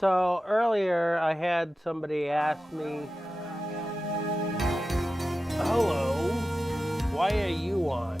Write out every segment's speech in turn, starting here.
So earlier I had somebody ask me, hello, why are you on?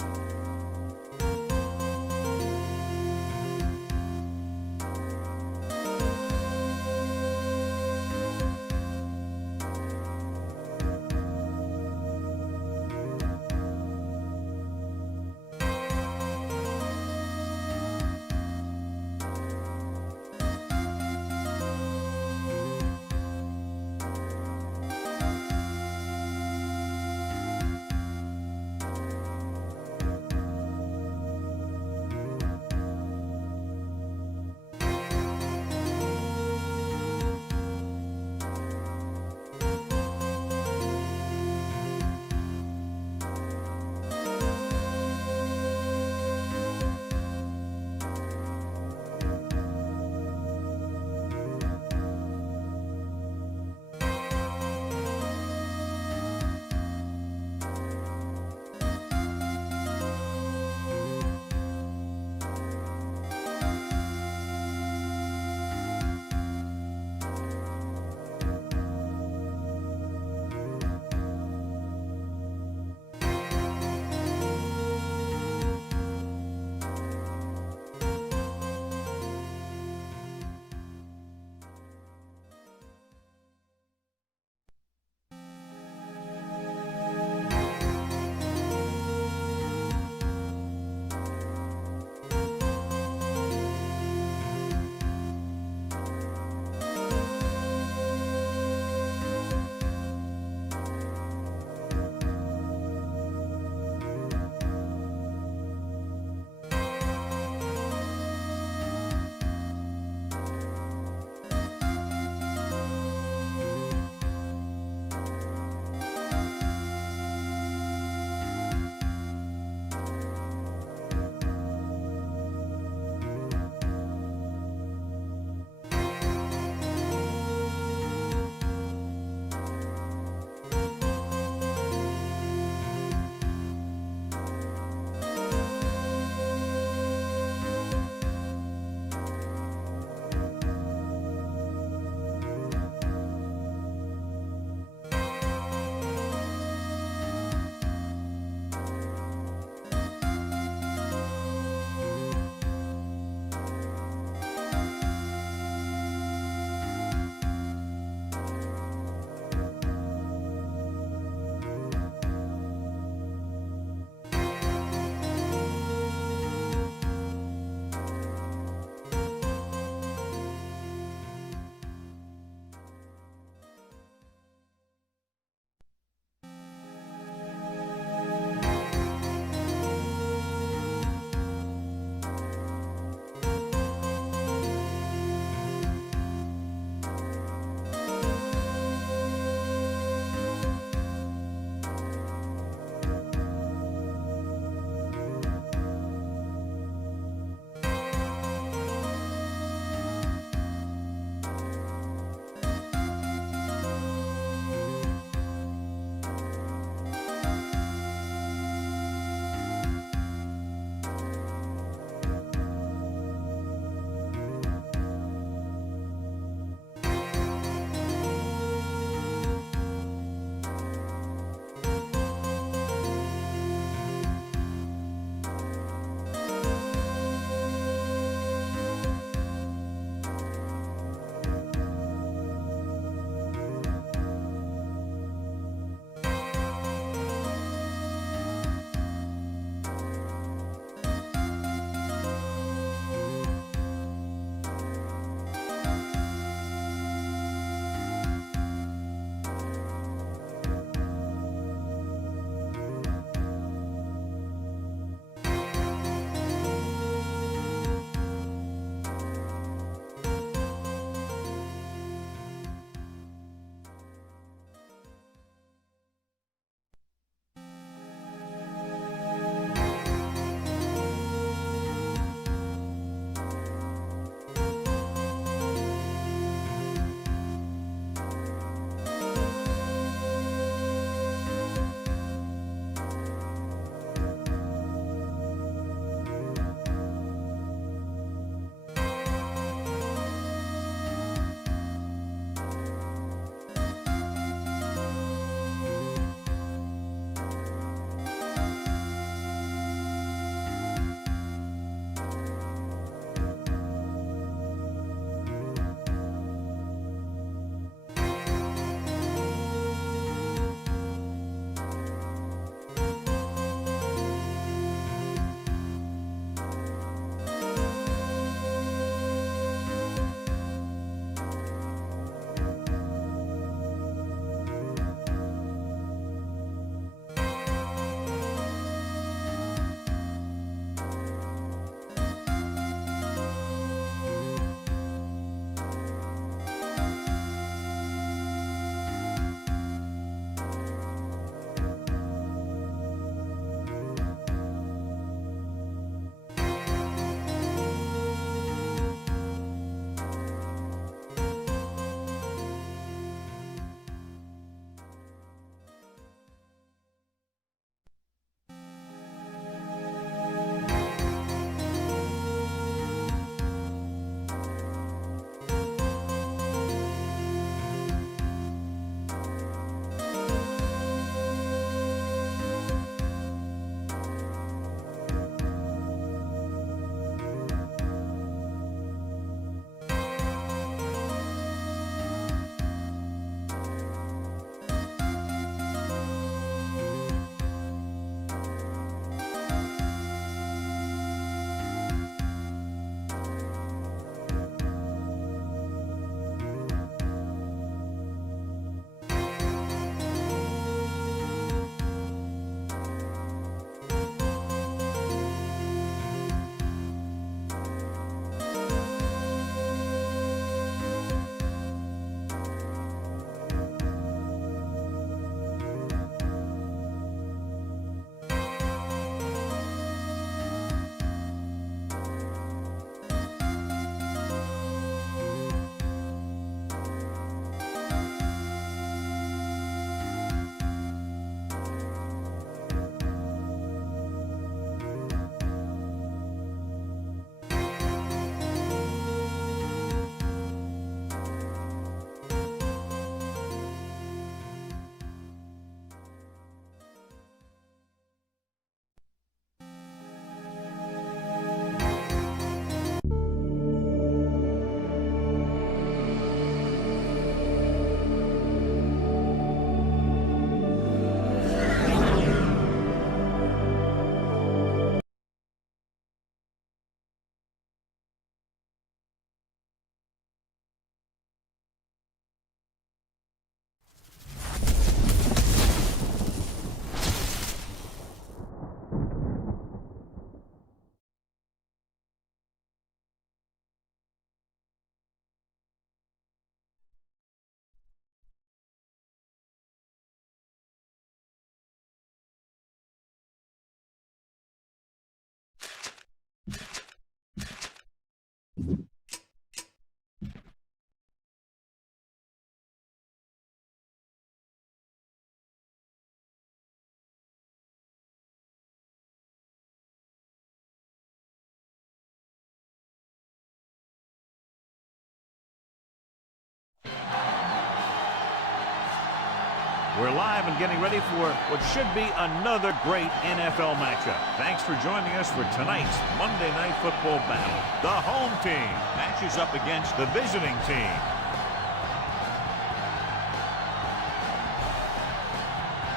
We're live and getting ready for what should be another great NFL matchup. Thanks for joining us for tonight's Monday Night Football battle. The home team matches up against the visiting team.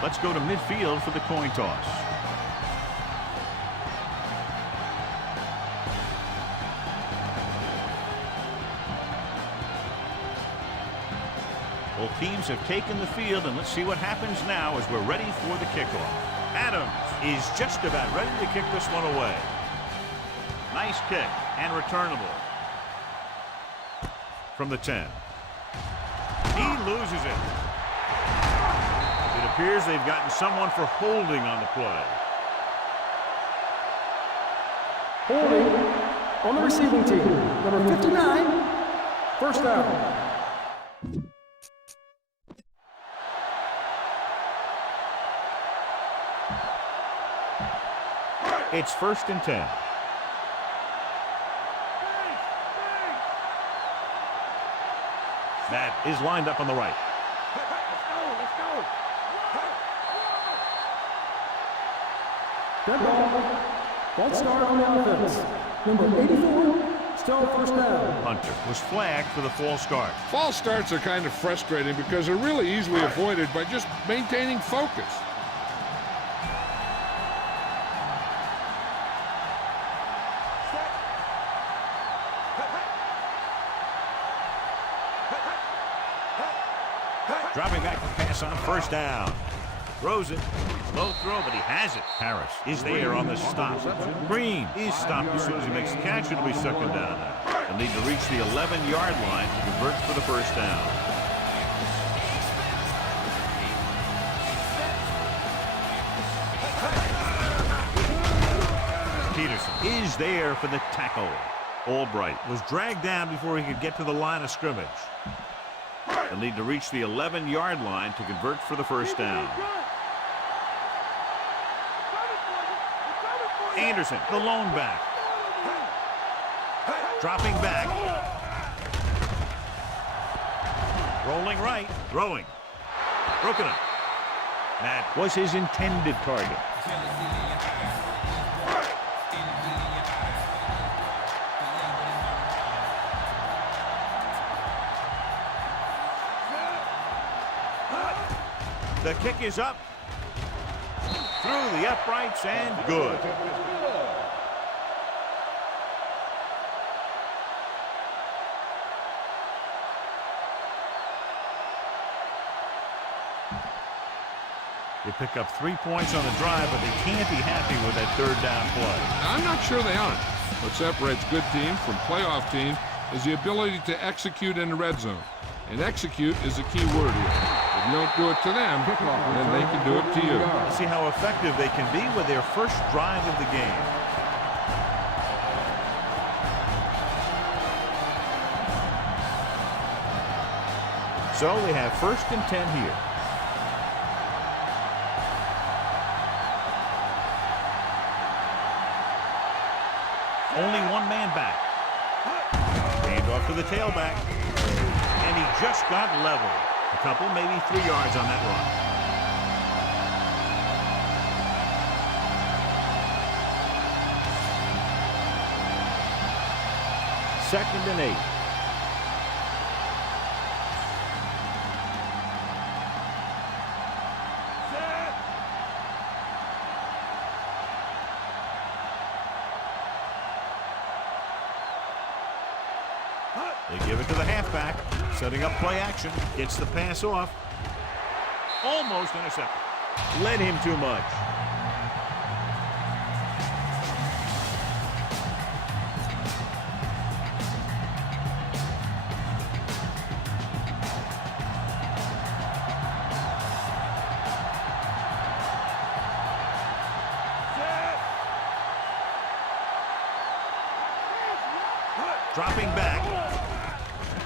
Let's go to midfield for the coin toss. Both teams have taken the field, and let's see what happens now as we're ready for the kickoff. Adams is just about ready to kick this one away. Nice kick and returnable. From the 10. He loses it. It appears they've gotten someone for holding on the play. Holding on the receiving team. Number 59, first down. It's 1st and 10. That is lined up on the right. Let's go. Dead ball. False start on the offense. Number 84, still first down. Hunter was flagged for the false start. False starts are kind of frustrating because they're really easily avoided by just maintaining focus. Dropping back to pass on 1st down. Throws it. Low throw, but he has it. Harris is there on the stop. Green is stopped as soon as he makes the catch. It'll be 2nd down now. They'll need to reach the 11-yard line to convert for the 1st down. Peterson is there for the tackle. Albright was dragged down before he could get to the line of scrimmage. They'll need to reach the 11-yard line to convert for the 1st down. Anderson, the lone back. Dropping back. Rolling right. Throwing. Broken up. That was his intended target. The kick is up. Through the uprights and good. They pick up 3 points on the drive, but they can't be happy with that 3rd down play. I'm not sure they aren't. What separates good teams from playoff teams is the ability to execute in the red zone. And execute is a key word here. If you don't do it to them, then they can do it to you. Let's see how effective they can be with their first drive of the game. So they have 1st and 10 here. Only one man back. Hand off to the tailback. And he just got level. A couple, maybe 3 yards on that run. Second and 8. They give it to the halfback. Setting up play action. Gets the pass off. Almost intercepted. Led him too much. Dropping back.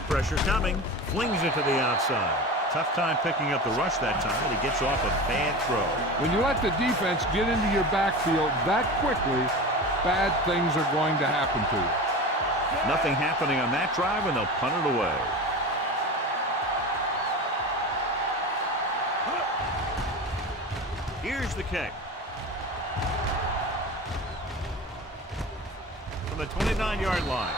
Pressure coming. Flings it to the outside. Tough time picking up the rush that time, but he gets off a bad throw. When you let the defense get into your backfield that quickly, bad things are going to happen to you. Nothing happening on that drive, and they'll punt it away. Here's the kick. From the 29-yard line.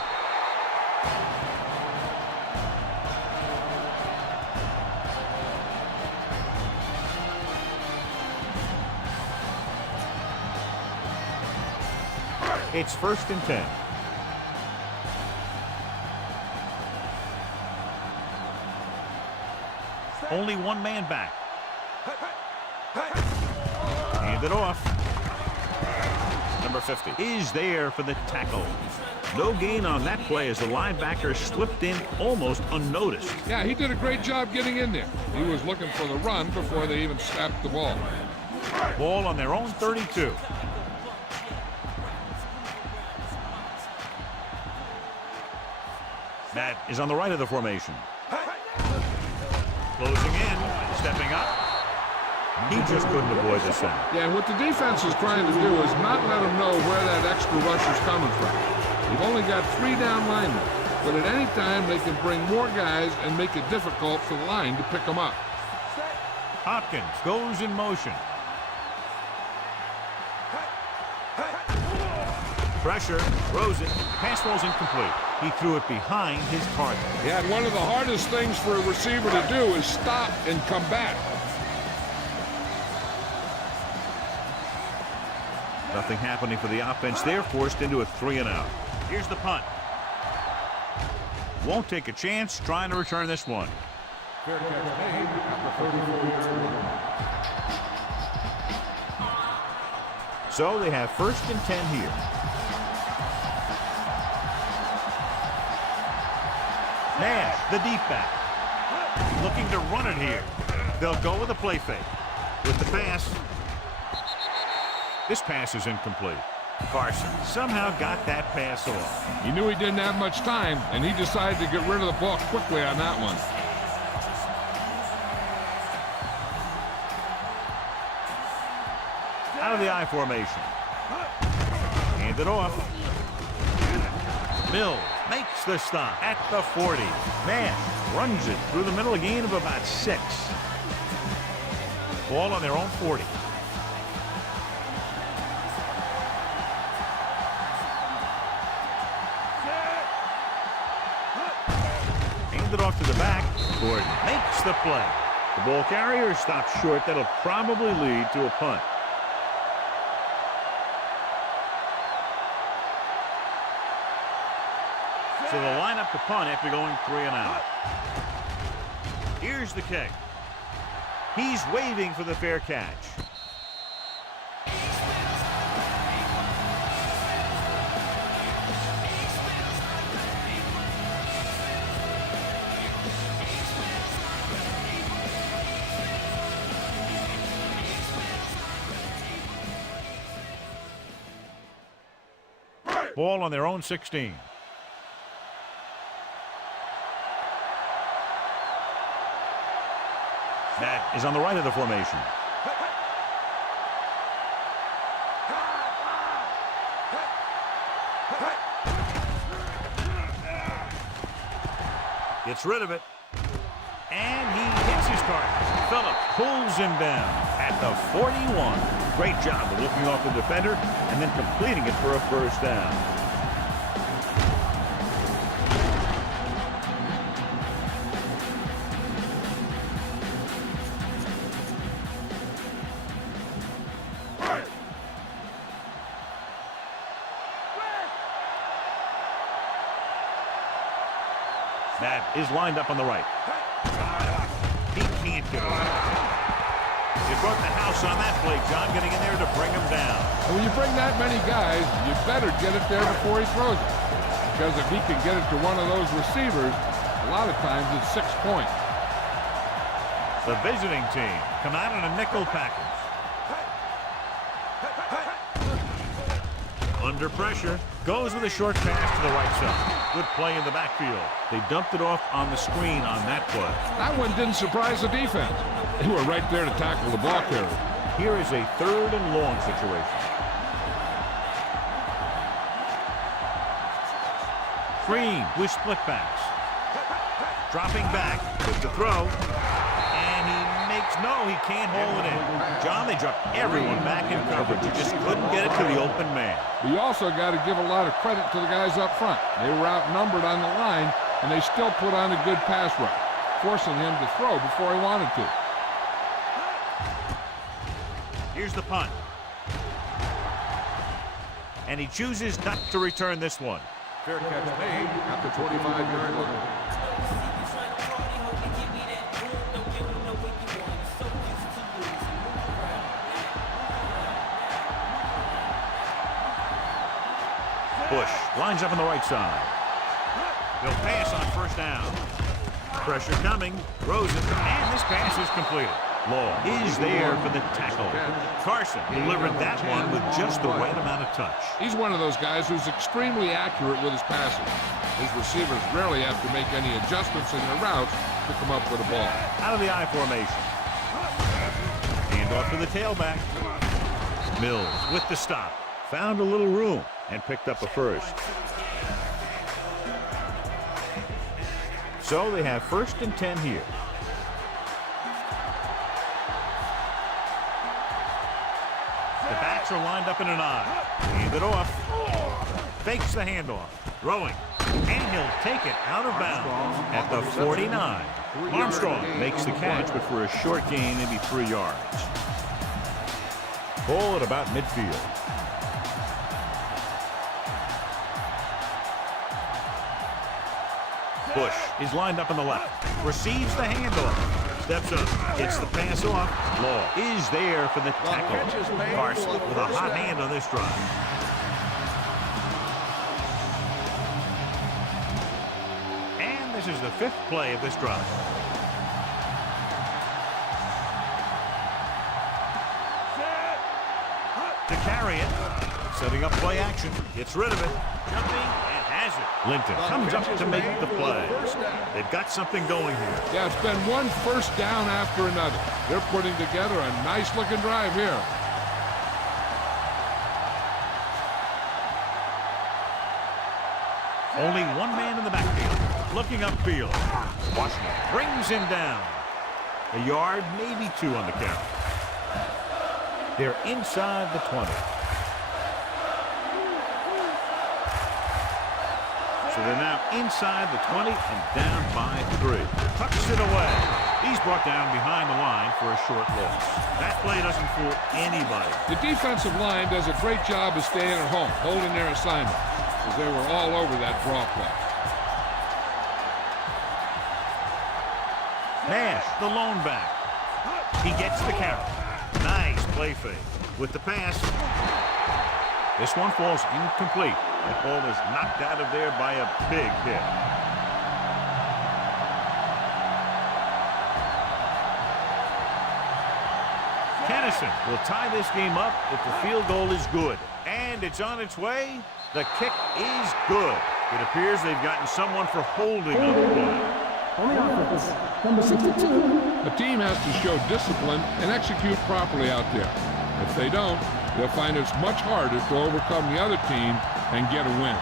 It's 1st and 10. Only one man back. Hand it off. Number 50 is there for the tackle. No gain on that play as the linebacker slipped in almost unnoticed. Yeah, he did a great job getting in there. He was looking for the run before they even snapped the ball. Ball on their own 32. That is on the right of the formation. Closing in, stepping up. He just couldn't avoid the sack. Yeah, and what the defense is trying to do is not let them know where that extra rush is coming from. You've only got 3 down linemen, but at any time they can bring more guys and make it difficult for the line to pick them up. Hopkins goes in motion. Pressure, throws it, pass falls incomplete. He threw it behind his target. Yeah, and one of the hardest things for a receiver to do is stop and come back. Nothing happening for the offense. They're forced into a 3-and-out. Here's the punt. Won't take a chance trying to return this one. Fair catch made at the 34-yard line. So they have 1st and 10 here. Nash, the deep back, looking to run it here. They'll go with a play fake. With the pass. This pass is incomplete. Carson somehow got that pass off. He knew he didn't have much time, and he decided to get rid of the ball quickly on that one. Out of the I formation. Hand it off. Mills makes the stop at the 40. Nash runs it through the middle, a gain of about 6. Ball on their own 40. Hand it off to the back. Gordon makes the play. The ball carrier stops short. That'll probably lead to a punt. So they'll line up the punt after going 3-and-out. Here's the kick. He's waving for the fair catch. Ball on their own 16. That is on the right of the formation. Gets rid of it. And he hits his target. Phillips pulls him down at the 41. Great job of looking off the defender and then completing it for a 1st down. That is lined up on the right. He can't get away. They brought the house on that play, John, getting in there to bring him down. And when you bring that many guys, you better get it there before he throws it. Because if he can get it to one of those receivers, a lot of times it's 6 points. The visiting team come out in a nickel package. Under pressure, goes with a short pass to the right side. Good play in the backfield. They dumped it off on the screen on that play. That one didn't surprise the defense. They were right there to tackle the ball carrier. Here is a 3rd and long situation. Green with split backs. Dropping back with the throw. And he makes no, he can't hold it in. John, they dropped everyone back in coverage. You just couldn't get it to the open man. But you also got to give a lot of credit to the guys up front. They were outnumbered on the line, and they still put on a good pass rush, forcing him to throw before he wanted to. Here's the punt. And he chooses not to return this one. Fair catch made at the 25-yard line. Bush lines up on the right side. They'll pass on first down. Pressure coming. Throws it, and this pass is completed. Law is there for the tackle. Carson delivered that one with just the right amount of touch. He's one of those guys who's extremely accurate with his passing. His receivers rarely have to make any adjustments in their routes to come up with a ball. Out of the I formation. Hand off to the tailback. Mills with the stop. Found a little room and picked up a first. So they have 1st and 10 here. The backs are lined up in an I. Hand it off. Fakes the handoff. Throwing. And he'll take it out of bounds at the 49. Armstrong makes the catch, but for a short gain, maybe 3 yards. Ball at about midfield. Bush is lined up on the left. Receives the handoff. Steps up. Gets the pass off. Law is there for the tackle. Carson with a hot hand on this drive. And this is the 5th play of this drive. To carry it. Setting up play action. Gets rid of it. Jumping and has it. Linton comes up to make the play. They've got something going here. Yeah, it's been one first down after another. They're putting together a nice-looking drive here. Only one man in the backfield. Looking upfield. Washington brings him down. A yard, maybe 2 on the count. They're inside the 20. So they're now inside the 20 and down by 3. Tucks it away. He's brought down behind the line for a short loss. That play doesn't fool anybody. The defensive line does a great job of staying at home, holding their assignment, because they were all over that draw play. Nash, the lone back. He gets the count. Nice play fake. With the pass, this one falls incomplete. That ball is knocked out of there by a big hit. Kennison will tie this game up if the field goal is good. And it's on its way. The kick is good. It appears they've gotten someone for holding on the play. On the offense, number 62. A team has to show discipline and execute properly out there. If they don't, they'll find it's much harder to overcome the other team and get a win.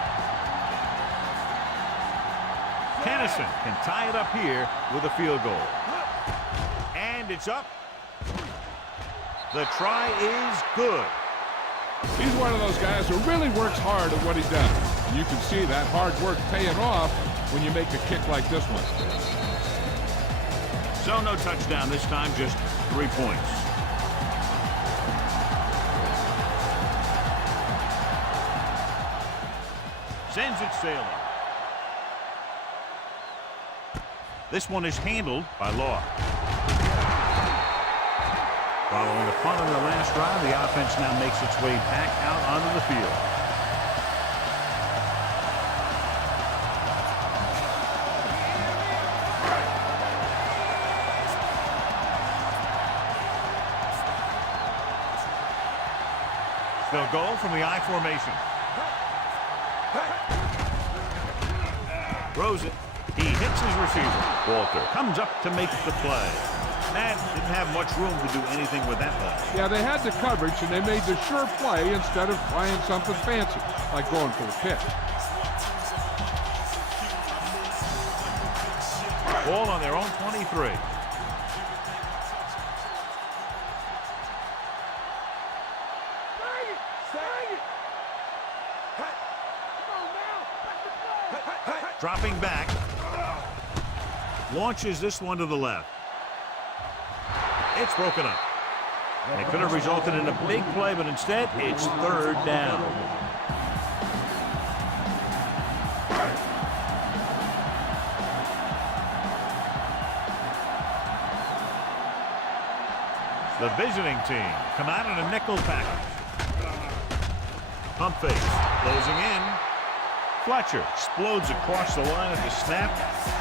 Kennison can tie it up here with a field goal. And it's up. The try is good. He's one of those guys who really works hard at what he does. And you can see that hard work paying off when you make a kick like this one. So no touchdown this time, just 3 points. Sends it sailing. This one is handled by Law. Following a punt on their last drive, the offense now makes its way back out onto the field. They'll go from the I formation. Throws it. He hits his receiver. Walter comes up to make the play. Madden didn't have much room to do anything with that play. Yeah, they had the coverage, and they made the sure play instead of trying something fancy, like going for the pitch. Ball on their own 23. Dropping back. Launches this one to the left. It's broken up. And it could have resulted in a big play, but instead, it's third down. The visiting team come out in a nickel package. Pump fake, closing in. Fletcher explodes across the line at the snap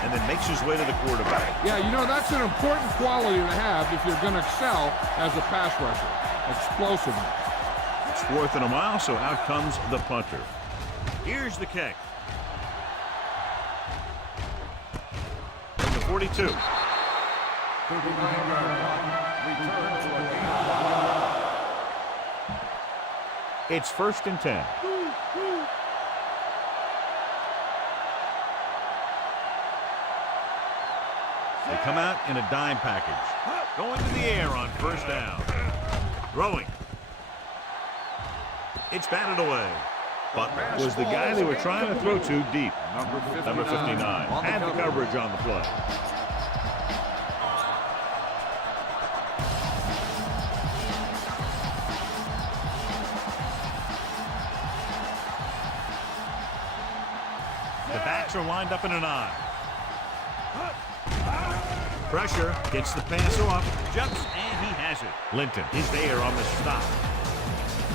and then makes his way to the quarterback. Yeah, you know, that's an important quality to have if you're going to excel as a pass rusher. Explosiveness. It's 4th and a mile, so out comes the punter. Here's the kick. From the 42. It's 1st and 10. They come out in a dime package. Going to the air on 1st down. Throwing. It's batted away. Butler was the guy they were trying to throw to deep. Number 59. Had the coverage on the play. The backs are lined up in an eye. Pressure, gets the pass off, jumps, and he has it. Linton is there on the stop.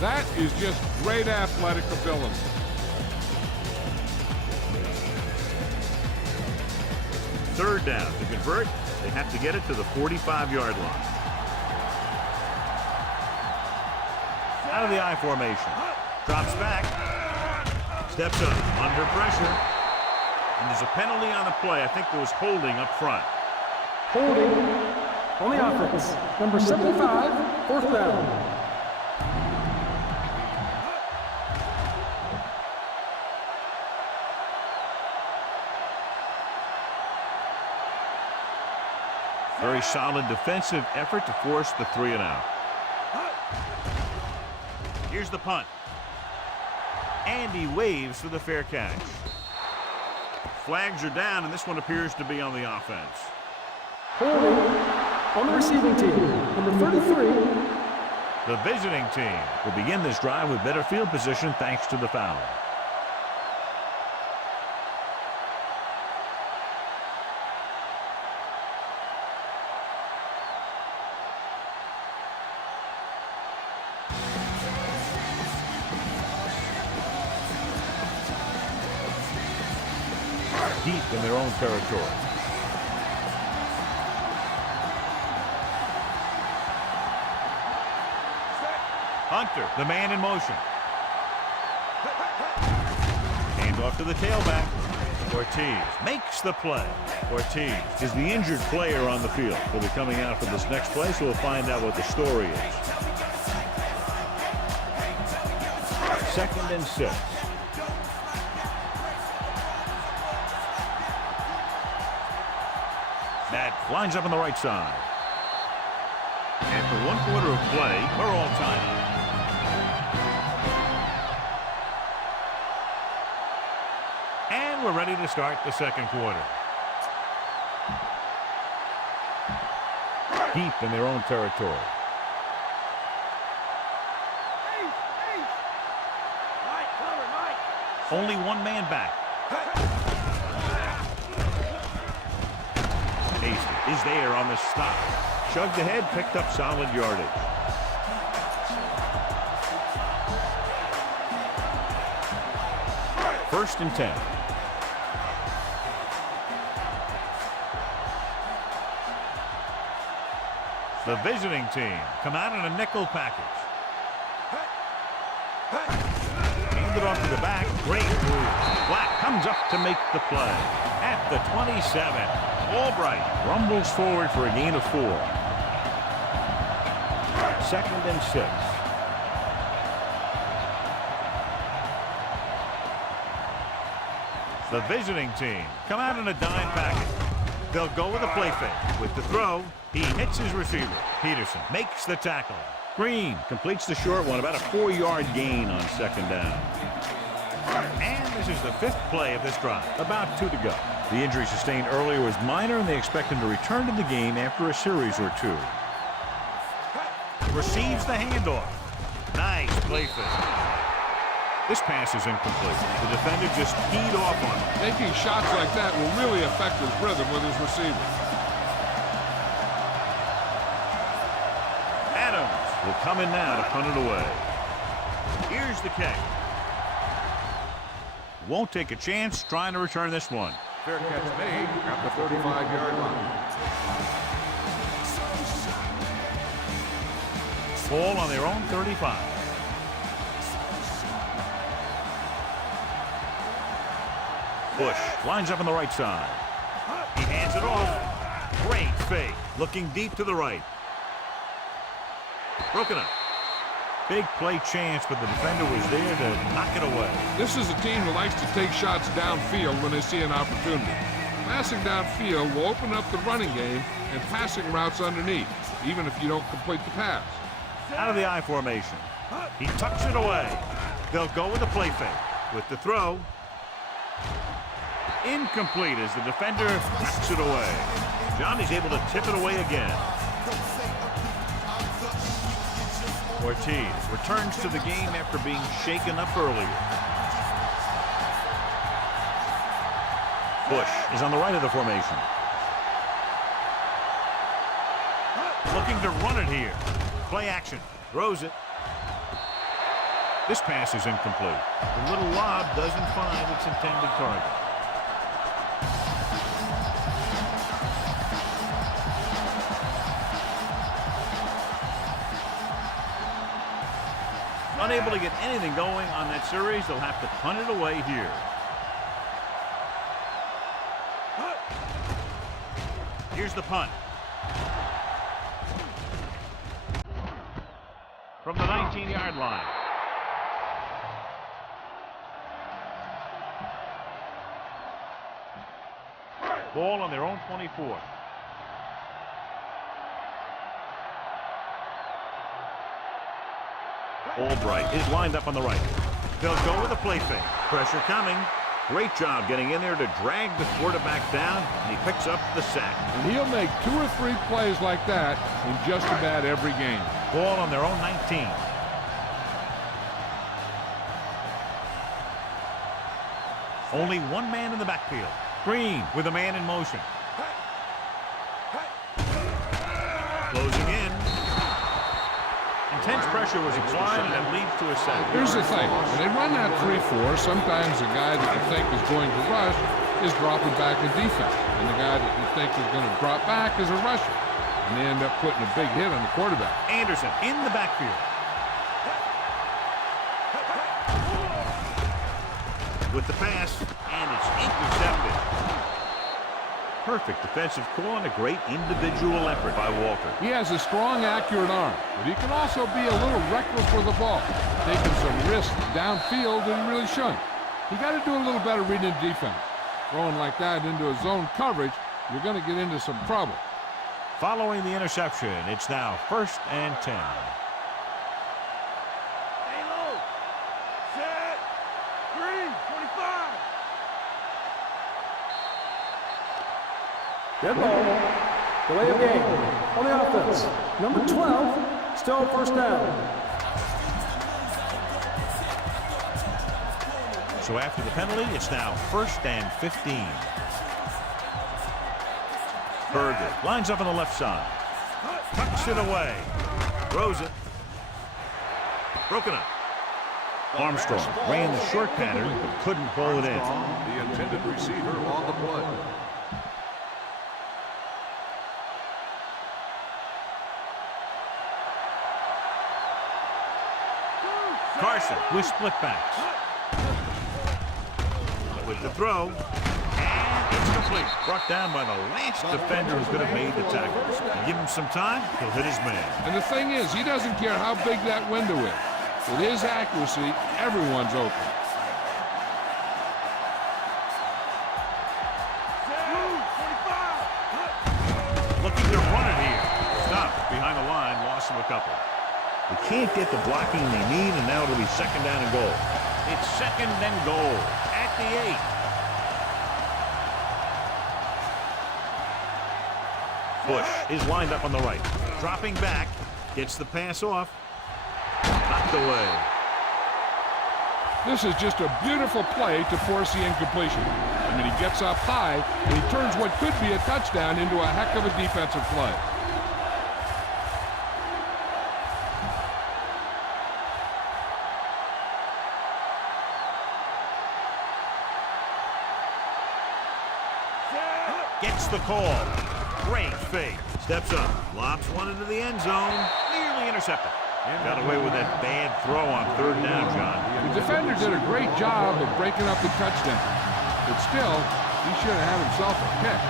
That is just great athletic ability. Third down. To convert, they have to get it to the 45-yard line. Out of the I formation. Drops back. Steps up, under pressure. And there's a penalty on the play. I think there was holding up front. Holding on the offense. Number 75, 4th down. Very solid defensive effort to force the 3 and out. Here's the punt. And he waves for the fair catch. Flags are down, and this one appears to be on the offense. Holding on the receiving team. Number 33. The visiting team will begin this drive with better field position thanks to the foul. Deep in their own territory. Hunter, the man in motion. Hand off to the tailback. Ortiz makes the play. Ortiz is the injured player on the field. He'll be coming out for this next play, so we'll find out what the story is. 2nd and 6. Madden lines up on the right side. After 1 quarter of play, we're all tied up. And we're ready to start the 2nd quarter. Deep in their own territory. Only one man back. Is there on the stop. Chugged ahead, picked up solid yardage. First and 10. The visiting team come out in a nickel package. Handed off to the back. Great move. Black comes up to make the play. At the 27. Albright rumbles forward for a gain of 4. 2nd and 6. The visiting team come out in a dime package. They'll go with a play fake. With the throw, he hits his receiver. Peterson makes the tackle. Green completes the short one, about a 4-yard gain on 2nd down. And the This is the 5th play of this drive. About 2 to go. The injury sustained earlier was minor, and they expect him to return to the game after a series or 2. Receives the handoff. Nice play fake. This pass is incomplete. The defender just keyed off on him. Taking shots like that will really affect his rhythm with his receiver. Adams will come in now to punt it away. Here's the kick. Won't take a chance trying to return this one. Fair catch made at the 35-yard line. Ball on their own 35. Bush lines up on the right side. He hands it off. Great fake. Looking deep to the right. Broken up. Big play chance, but the defender was there to knock it away. This is a team that likes to take shots downfield when they see an opportunity. Passing downfield will open up the running game and passing routes underneath, even if you don't complete the pass. Out of the I formation. He tucks it away. They'll go with the play fake. With the throw. Incomplete as the defender knocks it away. Johnny's able to tip it away again. Ortiz returns to the game after being shaken up earlier. Bush is on the right of the formation. Looking to run it here. Play action. Throws it. This pass is incomplete. The little lob doesn't find its intended target. Unable to get anything going on that series, they'll have to punt it away here. Here's the punt. From the 19-yard line. Ball on their own 24. Albright is lined up on the right. They'll go with a play fake. Pressure coming. Great job getting in there to drag the quarterback down, and he picks up the sack. And he'll make 2 or 3 plays like that in just about every game. Ball on their own 19. Only one man in the backfield. Green with a man in motion. Closing in. Intense pressure was applied, and it leads to a sack. Here's the thing. When they run that 3-4, sometimes the guy that you think is going to rush is dropping back in defense. And the guy that you think is going to drop back is a rusher. And they end up putting a big hit on the quarterback. Anderson in the backfield. With the pass, and it's intercepted. Perfect defensive call and a great individual effort by Walker. He has a strong, accurate arm, but he can also be a little reckless with the ball, taking some risks downfield that he really shouldn't. You got to do a little better reading defense. Throwing like that into a zone coverage, you're going to get into some trouble. Following the interception, it's now 1st and 10. Dead ball. Delay of game. On the offense. Number 12. Still first down. So after the penalty, it's now 1st and 15. Berger lines up on the left side. Tucks it away. Throws it. Broken up. Armstrong ran the short pattern but couldn't pull it in. The intended receiver on the play. Carson with split backs. With the throw. And it's complete. Brought down by the last defender who could have made the tackle. Give him some time, he'll hit his man. And the thing is, he doesn't care how big that window is. With his accuracy, everyone's open. Looking to run it here. Stopped behind the line, loss of a couple. They can't get the blocking they need, and now it'll be 2nd down and goal. It's second and goal at the 8. Bush is lined up on the right. Dropping back. Gets the pass off. Knocked away. This is just a beautiful play to force the incompletion. I mean, he gets up high, and he turns what could be a touchdown into a heck of a defensive play. Gets the call. Great fake. Steps up. Lobs one into the end zone. Nearly intercepted. Got away with that bad throw on third down, John. The defender did a great job of breaking up the touchdown. But still, he should have had himself a pick.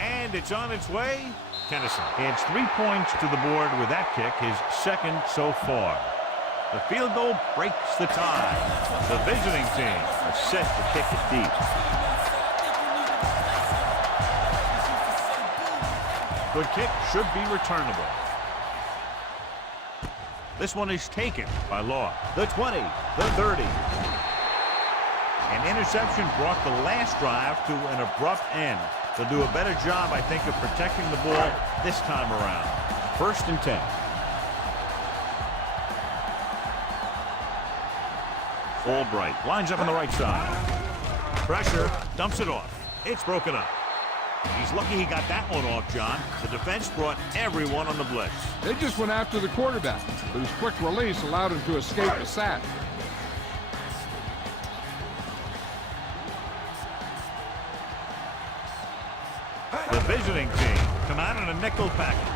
And it's on its way. Kennison adds 3 points to the board with that kick, his second so far. The field goal breaks the tie. The visiting team are set to kick it deep. Good kick, should be returnable. This one is taken by Law. The 20, the 30. An interception brought the last drive to an abrupt end. They'll do a better job, I think, of protecting the ball this time around. 1st and 10. Albright lines up on the right side. Pressure, dumps it off. It's broken up. He's lucky he got that one off, John. The defense brought everyone on the blitz. They just went after the quarterback, but his quick release allowed him to escape the sack. The visiting team come out in a nickel package.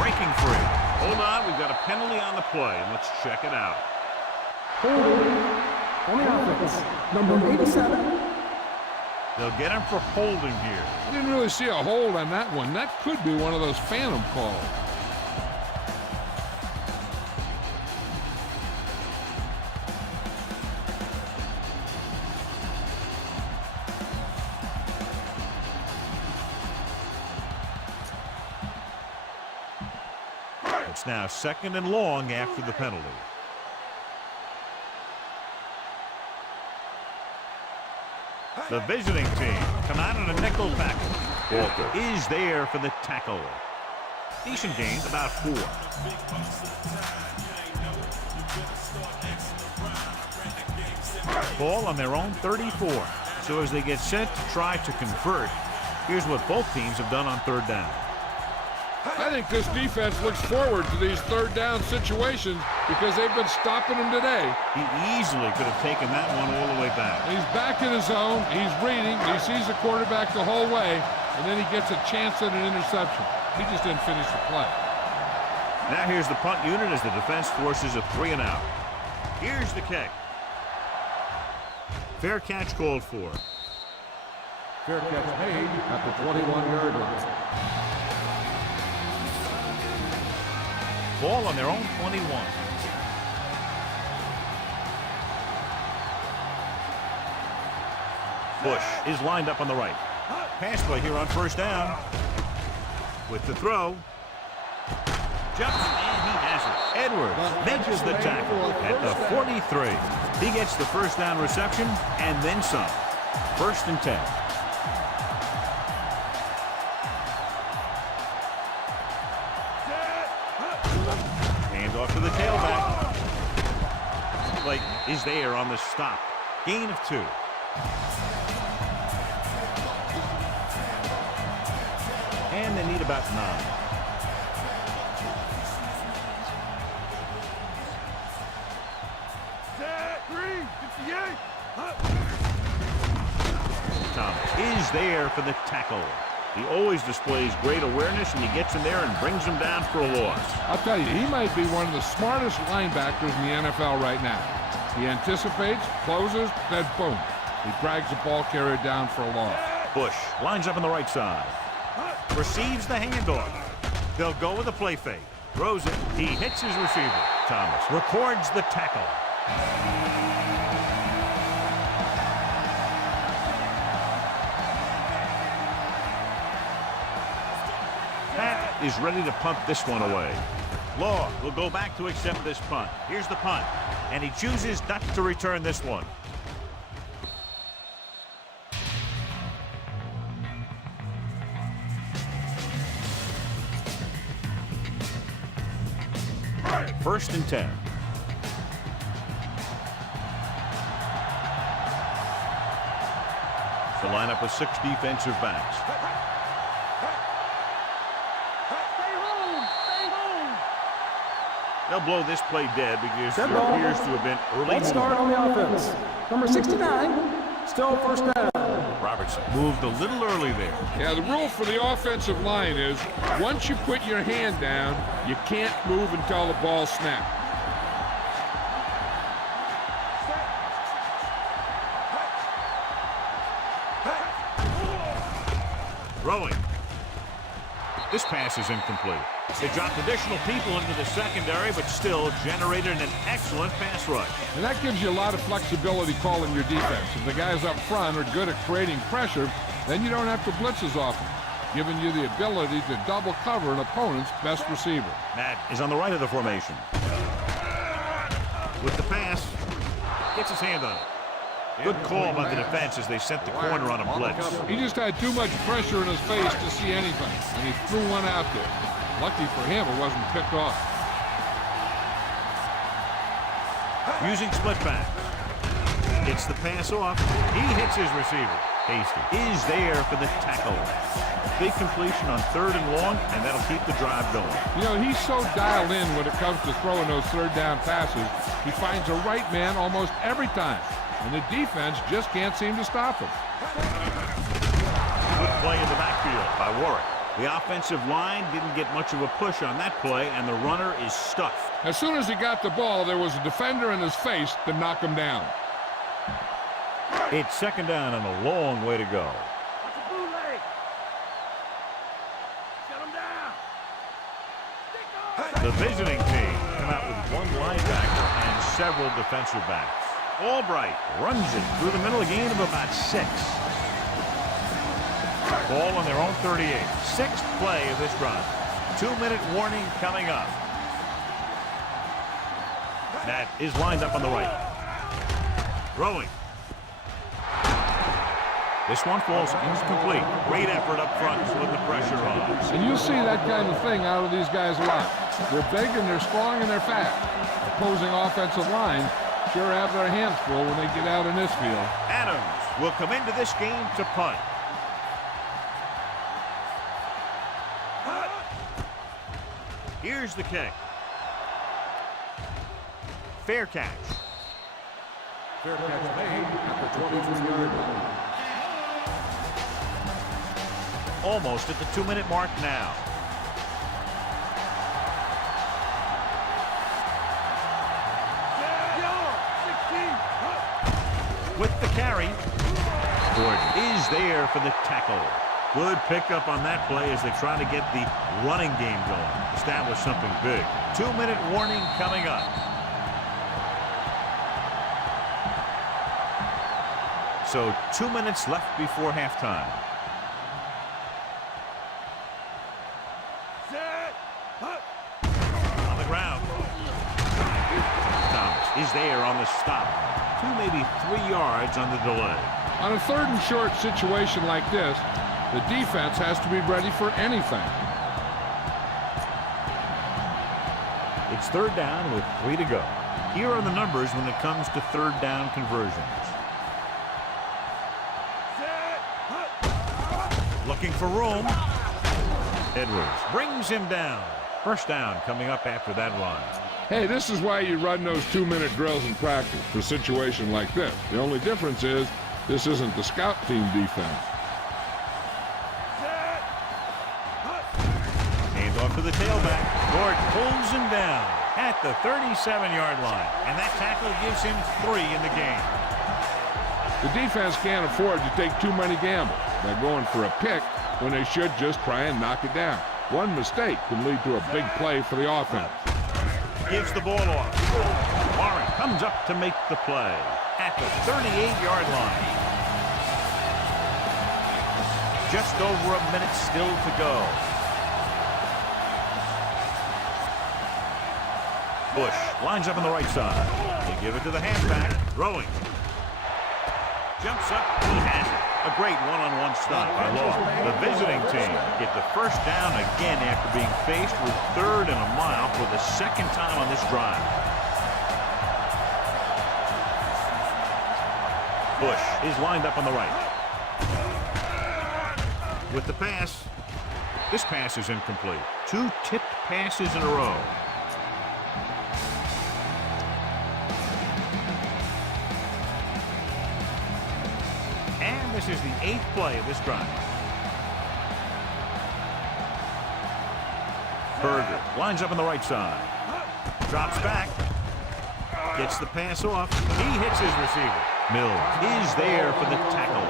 Breaking free. Hold on, we've got a penalty on the play, and let's check it out. Holding on the offense. Number 87. They'll get him for holding here. I didn't really see a hold on that one. That could be one of those phantom calls. It's now 2nd and long after the penalty. The visiting team come out in a nickel package. Walker is there for the tackle. Decent gain, about 4. Ball on their own 34. So as they get set to try to convert, here's what both teams have done on 3rd down. I think this defense looks forward to these 3rd down situations because they've been stopping them today. He easily could have taken that one all the way back. He's back in his zone. He's reading. He sees the quarterback the whole way, and then he gets a chance at an interception. He just didn't finish the play. Now here's the punt unit as the defense forces a 3 and out. Here's the kick. Fair catch called for. Fair catch made at the 21-yard line. Ball on their own 21. Bush is lined up on the right. Pass play here on 1st down. With the throw. Jumps, and he has it. Edwards makes the tackle at the 43. He gets the 1st down reception and then some. 1st and 10. Off to the tailback. Blake is there on the stop. Gain of 2. And they need about 9. Thomas is there for the tackle. He always displays great awareness, and he gets in there and brings him down for a loss. I'll tell you, he might be one of the smartest linebackers in the NFL right now. He anticipates, closes, then boom. He drags the ball carrier down for a loss. Bush lines up on the right side. Receives the handoff. They'll go with a play fake. Throws it. He hits his receiver. Thomas records the tackle. That is ready to punt this one away. Law will go back to accept this punt. Here's the punt, and he chooses not to return this one. First and 10. The lineup with 6 defensive backs. They'll blow this play dead because there appears to have been early. Let's start on the offense. Number 69, still first down. Robertson moved a little early there. Yeah, the rule for the offensive line is once you put your hand down, you can't move until the ball snaps. Throwing. This pass is incomplete. They dropped additional people into the secondary, but still generated an excellent pass rush. And that gives you a lot of flexibility calling your defense. If the guys up front are good at creating pressure, then you don't have to blitz as often, giving you the ability to double cover an opponent's best receiver. Madden is on the right of the formation. With the pass, gets his hand on it. Good call by the defense as they sent the corner on a blitz. He just had too much pressure in his face to see anything, and he threw one out there. Lucky for him, it wasn't picked off. Using split back. Gets the pass off. He hits his receiver. Hasty is there for the tackle. Big completion on 3rd and long, and that'll keep the drive going. You know, he's so dialed in when it comes to throwing those 3rd down passes. He finds a right man almost every time, and the defense just can't seem to stop him. Good play in the backfield by Warwick. The offensive line didn't get much of a push on that play, and the runner is stuffed. As soon as he got the ball, there was a defender in his face to knock him down. It's 2nd down and a long way to go. The visiting team come out with 1 linebacker and several defensive backs. Albright runs it through the middle, a gain of about 6. Ball on their own 38. 6th play of this drive. 2-minute warning coming up. That is lined up on the right. Throwing. This one falls incomplete. Great effort up front to put the pressure on. And you see that kind of thing out of these guys a lot. They're big and they're strong and they're fast. Opposing offensive line sure have their hands full when they get out in this field. Adams will come into this game to punt. Here's the kick. Fair catch. Fair catch made at the 23-yard line. Almost at the 2-minute mark now. With the carry, Gordon is there for the tackle. Good pickup on that play as they try to get the running game going. Establish something big. 2-minute warning coming up. So 2 minutes left before halftime. On the ground. Thomas is there on the stop. 2, maybe 3 yards on the delay. On a 3rd and short situation like this, the defense has to be ready for anything. It's 3rd down with 3 to go. Here are the numbers when it comes to 3rd down conversions. Looking for room. Edwards brings him down. 1st down coming up after that run. Hey, this is why you run those 2-minute drills in practice for a situation like this. The only difference is this isn't the scout team defense. Hands off to the tailback. Gordon pulls him down at the 37-yard line, and that tackle gives him 3 in the game. The defense can't afford to take too many gambles by going for a pick when they should just try and knock it down. One mistake can lead to a big play for the offense. Gives the ball off. Warren comes up to make the play at the 38-yard line. Just over a minute still to go. Bush lines up on the right side. They give it to the halfback. Throwing. Jumps up. He has it. A great one-on-one stop by Law. The visiting team get the first down again after being faced with 3rd and a mile for the second time on this drive. Bush is lined up on the right. With the pass. This pass is incomplete. 2 tipped passes in a row. And this is the 8th play of this drive. Berger lines up on the right side. Drops back. Gets the pass off. He hits his receiver. Mills is there for the tackle.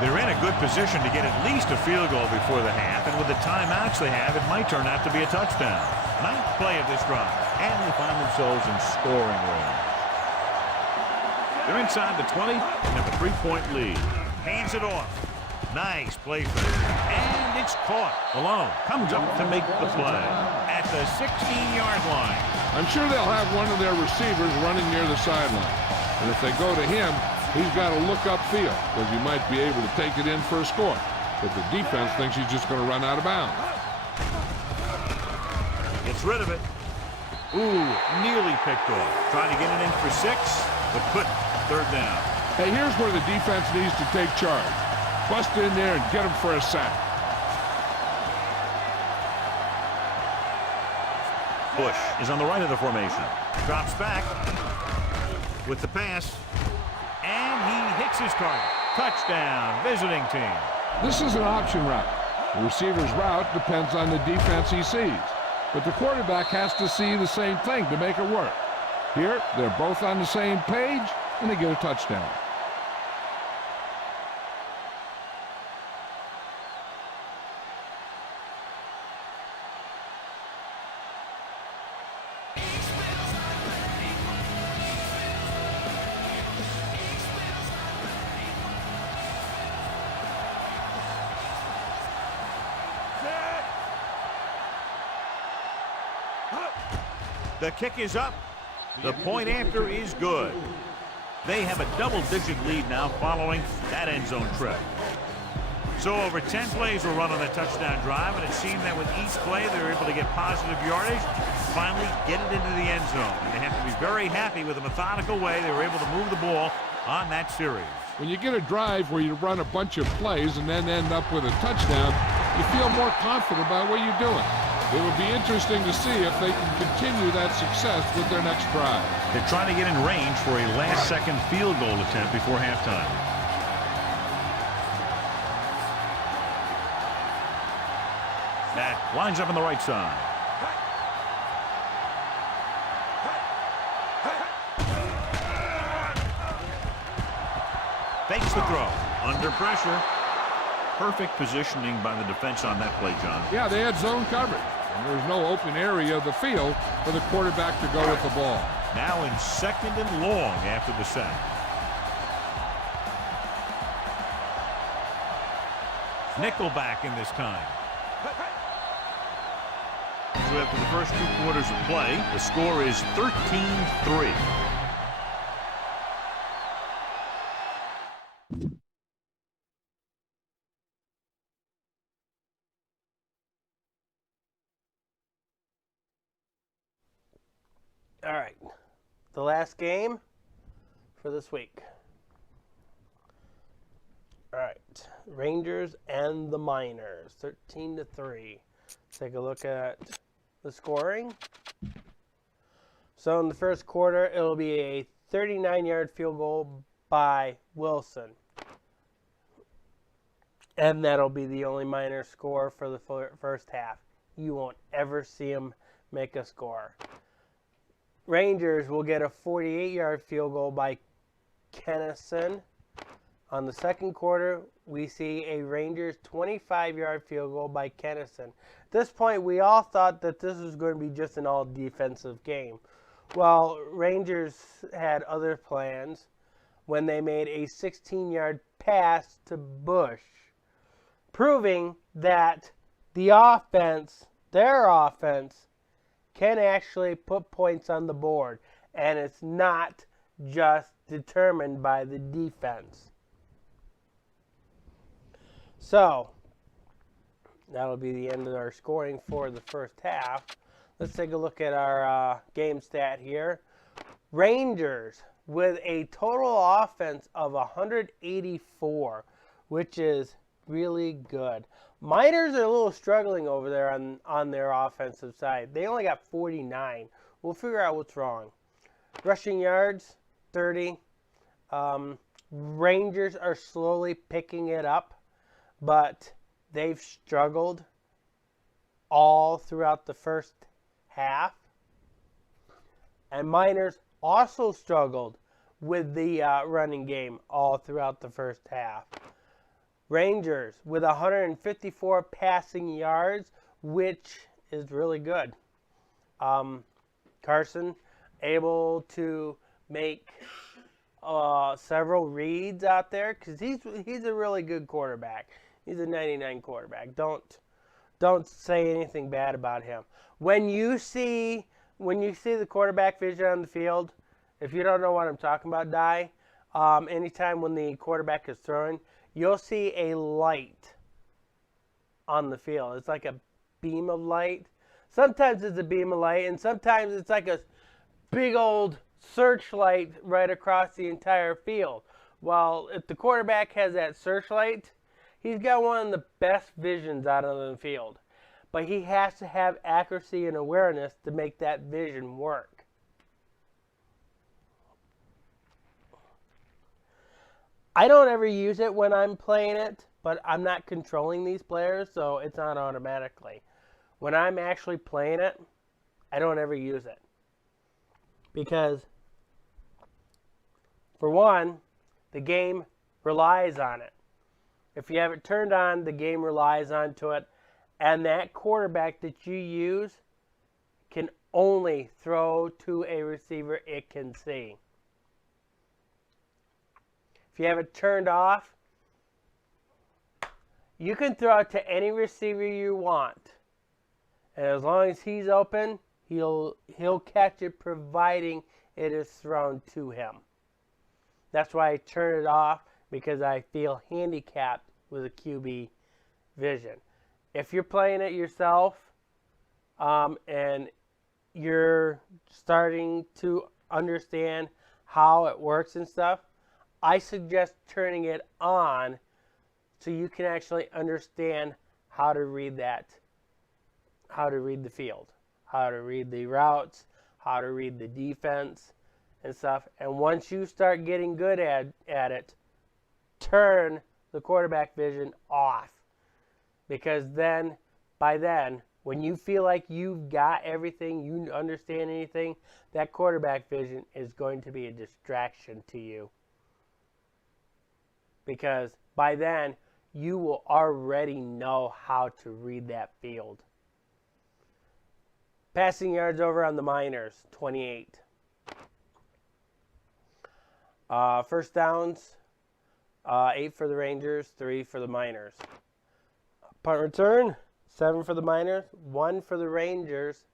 They're in a good position to get at least a field goal before the half, and with the timeouts they have, it might turn out to be a touchdown. 9th play of this drive, and they find themselves in scoring range. They're inside the 20 and have a 3-point lead. Hands it off. Nice play for him. And it's caught. Malone comes up to make the play at the 16-yard line. I'm sure they'll have one of their receivers running near the sideline. And if they go to him, he's got to look upfield because he might be able to take it in for a score. But the defense thinks he's just going to run out of bounds. Gets rid of it. Ooh, nearly picked off. Trying to get it in for 6, but couldn't. 3rd down. Hey, here's where the defense needs to take charge. Bust in there and get him for a sack. Bush is on the right of the formation. Drops back with the pass. And he hits his target. Touchdown, visiting team. This is an option route. The receiver's route depends on the defense he sees. But the quarterback has to see the same thing to make it work. Here, they're both on the same page, and they get a touchdown. The kick is up. The point after is good. They have a double-digit lead now following that end zone trip. So over 10 plays were run on that touchdown drive, and it seemed that with each play they were able to get positive yardage, finally get it into the end zone. And they have to be very happy with the methodical way they were able to move the ball on that series. When you get a drive where you run a bunch of plays and then end up with a touchdown, you feel more confident about what you're doing. It will be interesting to see if they can continue that success with their next drive. They're trying to get in range for a last-second field goal attempt before halftime. That lines up on the right side. Fakes the throw. Under pressure. Perfect positioning by the defense on that play, John. Yeah, they had zone coverage. And there's no open area of the field for the quarterback to go with the ball. Now in 2nd and long after the sack. Nickelback in this time. So after the first 2 quarters of play, the score is 13-3. All right, the last game for this week. All right, Rangers and the Miners, 13-3. Take a look at the scoring. So in the first quarter, it'll be a 39-yard field goal by Wilson. And that'll be the only Miner score for the first half. You won't ever see him make a score. Rangers will get a 48-yard field goal by Kennison. On the second quarter, we see a Rangers 25-yard field goal by Kennison. At this point, we all thought that this was going to be just an all-defensive game. Well, Rangers had other plans when they made a 16-yard pass to Bush, proving that the offense, their offense, can actually put points on the board, and it's not just determined by the defense. So, that'll be the end of our scoring for the first half. Let's take a look at our game stat here. Rangers with a total offense of 184, which is really good. Miners are a little struggling over there on their offensive side. They only got 49. We'll figure out what's wrong. Rushing yards, 30. Rangers are slowly picking it up, but they've struggled all throughout the first half. And Miners also struggled with the running game all throughout the first half. Rangers with 154 passing yards, which is really good. Carson able to make several reads out there because he's a really good quarterback. He's a 99 quarterback. Don't say anything bad about him. When you see the quarterback vision on the field, if you don't know what I'm talking about, anytime when the quarterback is throwing, you'll see a light on the field. It's like a beam of light. Sometimes it's a beam of light, and sometimes it's like a big old searchlight right across the entire field. Well, if the quarterback has that searchlight, he's got one of the best visions out on the field. But he has to have accuracy and awareness to make that vision work. I don't ever use it when I'm playing it, but I'm not controlling these players, so it's on automatically. When I'm actually playing it, I don't ever use it. Because, for one, the game relies on it. If you have it turned on, the game relies onto it. And that quarterback that you use can only throw to a receiver it can see. If you have it turned off, you can throw it to any receiver you want. And as long as he's open, he'll catch it providing it is thrown to him. That's why I turn it off, because I feel handicapped with a QB vision. If you're playing it yourself and you're starting to understand how it works and stuff, I suggest turning it on so you can actually understand how to read how to read the field, how to read the routes, how to read the defense and stuff. And once you start getting good at it, turn the quarterback vision off. Because by then, when you feel like you've got everything, you understand anything, that quarterback vision is going to be a distraction to you. Because by then, you will already know how to read that field. Passing yards over on the Miners, 28. First downs, 8 for the Rangers, 3 for the Miners. Punt return, 7 for the Miners, 1 for the Rangers.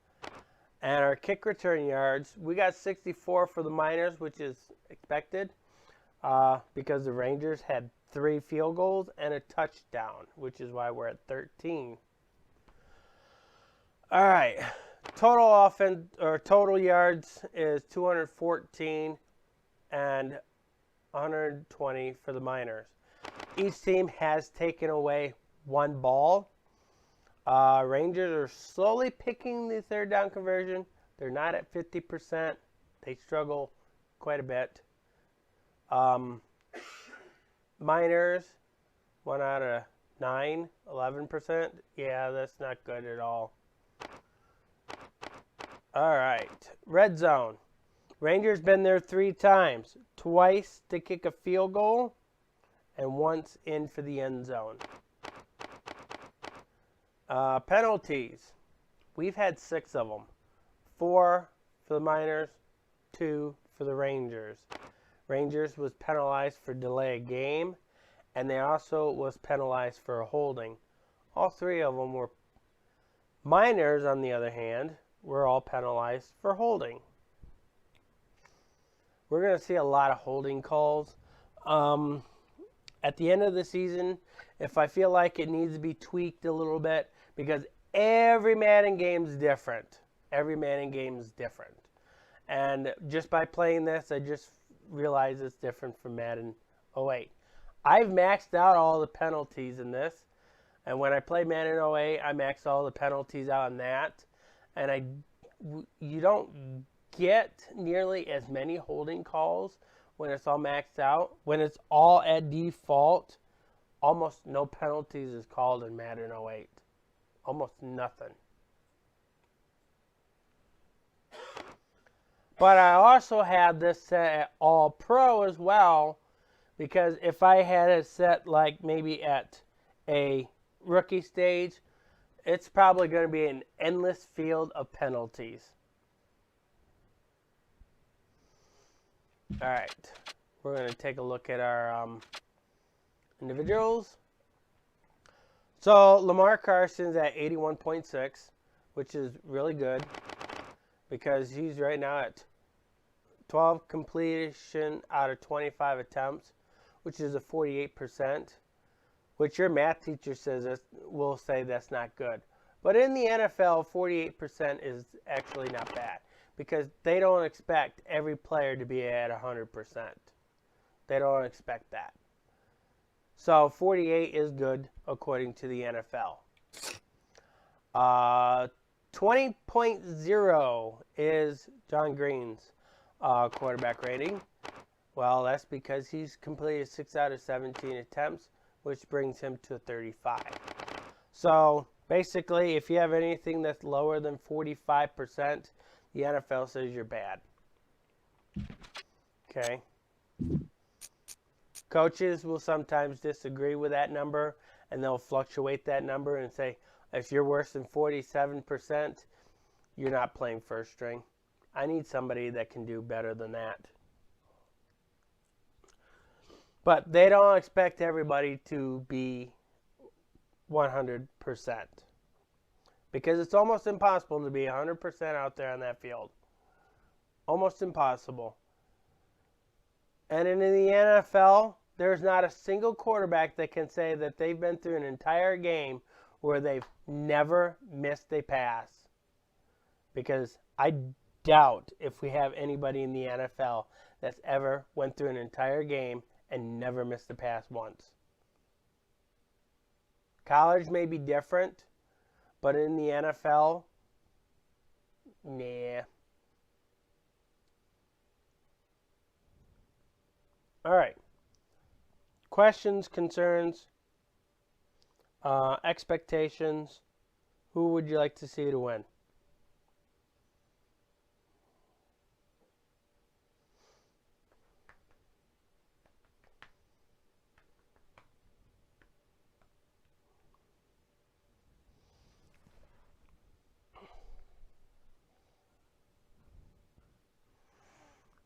And our kick return yards, we got 64 for the Miners, which is expected because the Rangers had 3 field goals and a touchdown, which is why we're at 13. All right, total offense or total yards is 214 and 120 for the Miners. Each team has taken away 1 ball. Rangers are slowly picking the third down conversion. They're not at 50%. They struggle quite a bit. Miners, 1 out of 9, 11%. Yeah, that's not good at all. All right, red zone. Rangers been there 3 times. Twice to kick a field goal and once in for the end zone. Penalties. We've had 6 of them. 4 for the Miners, 2 for the Rangers. Rangers was penalized for delay of game, and they also was penalized for a holding. All 3 of them were. Miners, on the other hand, we're all penalized for holding. We're going to see a lot of holding calls. At the end of the season, if I feel like it needs to be tweaked a little bit, because every Madden game is different. Every Madden game is different. And just by playing this, I just realized it's different from Madden 08. I've maxed out all the penalties in this. And when I play Madden 08, I maxed all the penalties out on that. And you don't get nearly as many holding calls when it's all maxed out. When it's all at default, almost no penalties is called in Madden 08. Almost nothing. But I also had this set at All Pro as well, because if I had it set like maybe at a rookie stage, it's probably going to be an endless field of penalties. All right, we're going to take a look at our individuals. So Lamar Carson's at 81.6, which is really good because he's right now at 12 completion out of 25 attempts, which is a 48%, which your math teacher will say that's not good. But in the NFL, 48% is actually not bad because they don't expect every player to be at 100%. They don't expect that. So 48 is good according to the NFL. 20.0 is John Green's quarterback rating. Well, that's because he's completed 6 out of 17 attempts, which brings him to 35. So basically, if you have anything that's lower than 45%, the NFL says you're bad. Okay. Coaches will sometimes disagree with that number, and they'll fluctuate that number and say, if you're worse than 47%, you're not playing first string. I need somebody that can do better than that. But they don't expect everybody to be 100%. Because it's almost impossible to be 100% out there on that field. Almost impossible. And in the NFL, there's not a single quarterback that can say that they've been through an entire game where they've never missed a pass. Because I doubt if we have anybody in the NFL that's ever went through an entire game and never missed a pass once. College may be different, but in the NFL, nah. All right. Questions, concerns, expectations. Who would you like to see to win?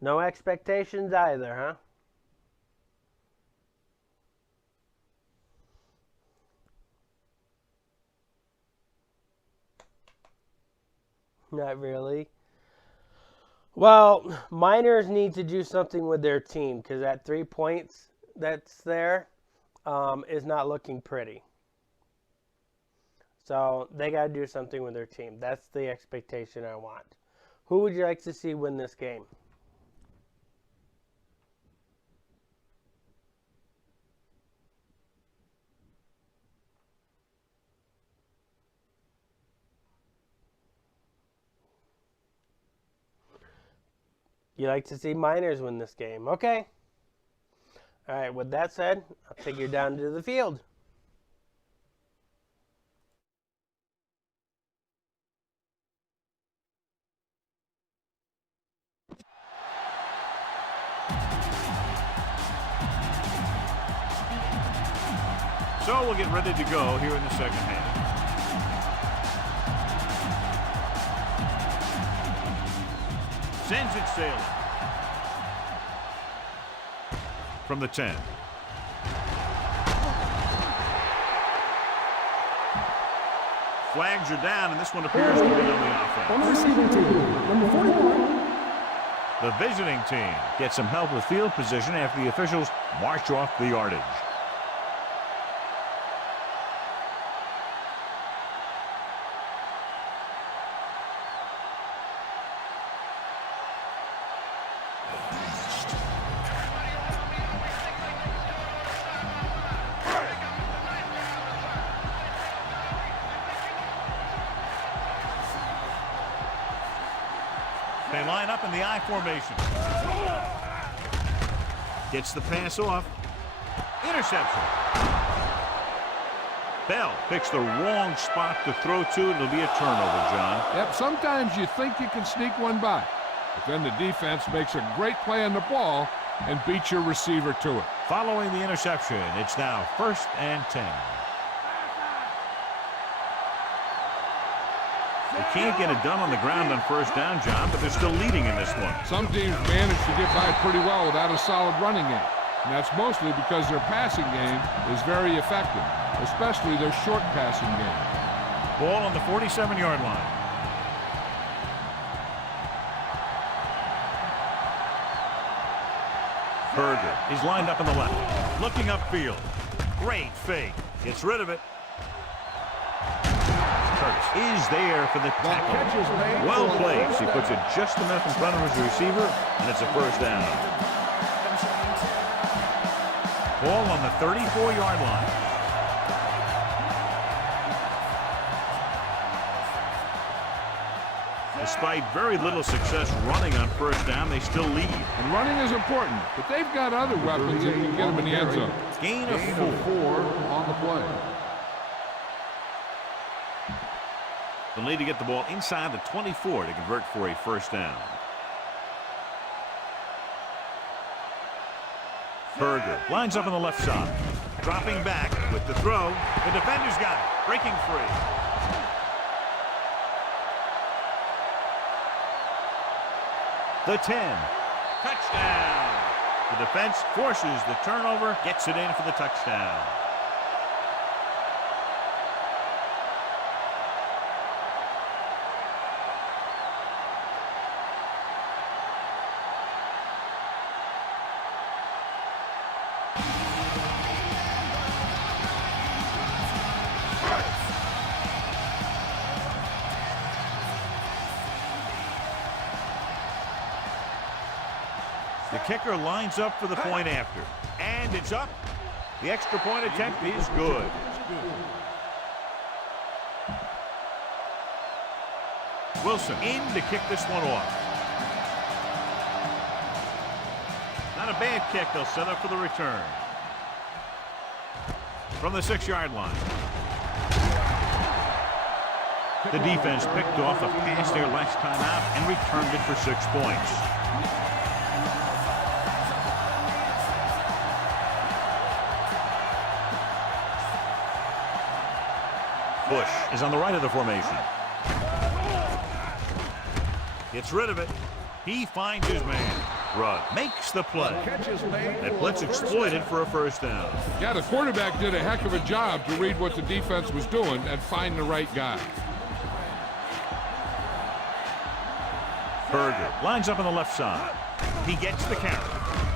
No expectations either, huh? Not really. Well, Miners need to do something with their team because that 3 points that's there is not looking pretty. So they got to do something with their team. That's the expectation I want. Who would you like to see win this game? You like to see Miners win this game. Okay. All right, with that said, I'll take you down to the field. So we'll get ready to go here in the second half. Sends it sailing. From the 10. Flags are down, and this one appears to be on the On the offense. receiving team, number 41. The visiting team gets some help with field position after the officials march off the yardage. They line up in the I formation. Gets the pass off. Interception. Bell picks the wrong spot to throw to. It'll be a turnover, John. Yep, sometimes you think you can sneak one by, but then the defense makes a great play on the ball and beats your receiver to it. Following the interception, it's now 1st and 10. They can't get it done on the ground on 1st down, John, but they're still leading in this one. Some teams manage to get by pretty well without a solid running game, and that's mostly because their passing game is very effective, especially their short passing game. Ball on the 47-yard line. Berger is lined up on the left, looking upfield. Great fake. Gets rid of it. Is there for the tackle. Well played. He puts it just enough in front of his receiver, and it's a 1st down. Ball on the 34-yard line. Despite very little success running on 1st down, they still lead. And running is important, but they've got other weapons that can get them in the end zone. Gain of 4 on the play. They'll need to get the ball inside the 24 to convert for a 1st down. Berger lines up on the left side. Dropping back with the throw. The defender's got it. Breaking free. The 10. Touchdown. The defense forces the turnover. Gets it in for the touchdown. The kicker lines up for the point after. And it's up. The extra point attempt is good. Wilson in to kick this one off. Not a bad kick. They'll set up for the return. From the 6-yard line. The defense picked off a pass there last time out and returned it for 6 points. Bush is on the right of the formation. Gets rid of it. He finds his man. Rugg makes the play. That blitz exploited for a 1st down. Yeah, the quarterback did a heck of a job to read what the defense was doing and find the right guy. Berger lines up on the left side. He gets the carry.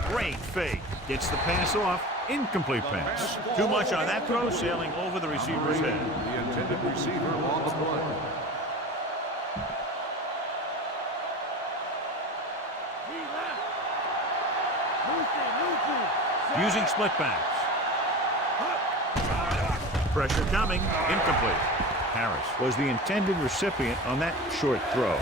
Great fake. Gets the pass off. Incomplete pass. Too much on that throw, sailing over the receiver's head. The intended receiver on the play. Using split backs. Pressure coming. Incomplete. Harris was the intended recipient on that short throw.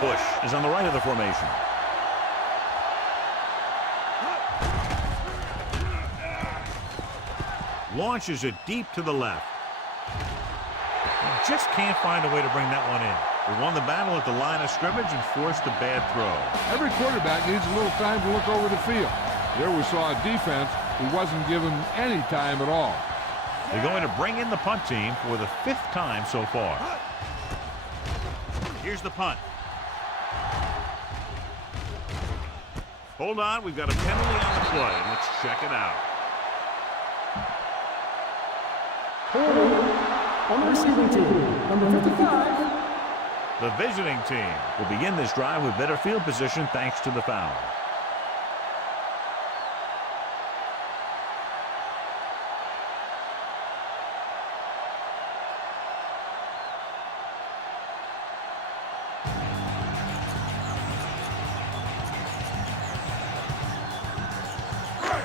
Bush is on the right of the formation. Launches it deep to the left. Just can't find a way to bring that one in. They won the battle at the line of scrimmage and forced a bad throw. Every quarterback needs a little time to look over the field. There we saw a defense who wasn't given any time at all. They're going to bring in the punt team for the 5th time so far. Here's the punt. Hold on, we've got a penalty on the play. Let's check it out. Holding on the receiving team, number 55. The visiting team will begin this drive with better field position thanks to the foul.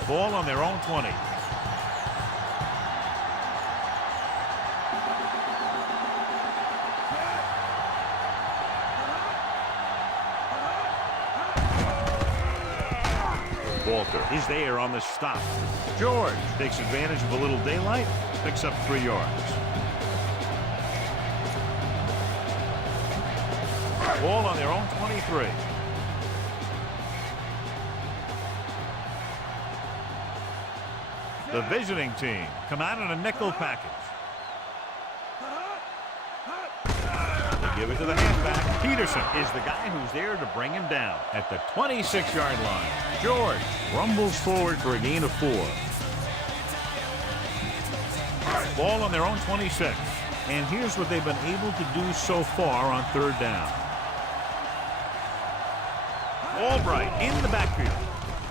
Ball on their own 20. Walter is there on the stop. George takes advantage of a little daylight, picks up 3 yards. Ball on their own 23. The visiting team come out in a nickel package. They give it to the halfback. Peterson is the guy who's there to bring him down at the 26-yard line. George rumbles forward for a gain of 4. Ball on their own 26. And here's what they've been able to do so far on 3rd down. Albright in the backfield.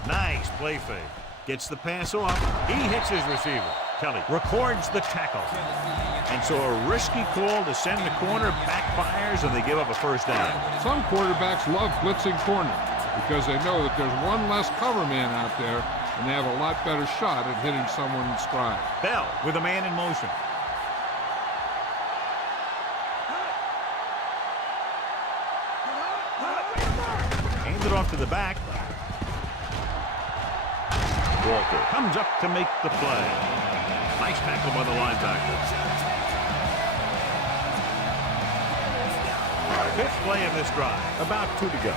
Nice play fake. Gets the pass off. He hits his receiver. Kelly records the tackle. And so a risky call to send the corner backfires, and they give up a 1st down. Some quarterbacks love blitzing corner because they know that there's one less cover man out there, and they have a lot better shot at hitting someone in stride. Bell with a man in motion. Hands it off to the back. Walter comes up to make the play. Nice tackle by the linebacker. 5th play of this drive. About 2 to go.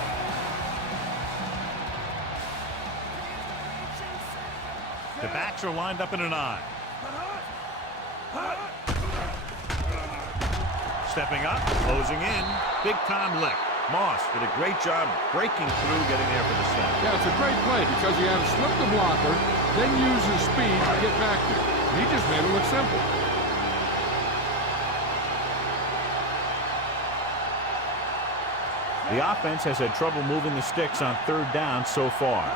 The backs are lined up in an eye. Stepping up, closing in. Big time lick. Moss did a great job breaking through, getting there for the sack. Yeah, it's a great play because he had to slip the blocker, then use his speed to get back there. He just made it look simple. The offense has had trouble moving the sticks on 3rd down so far.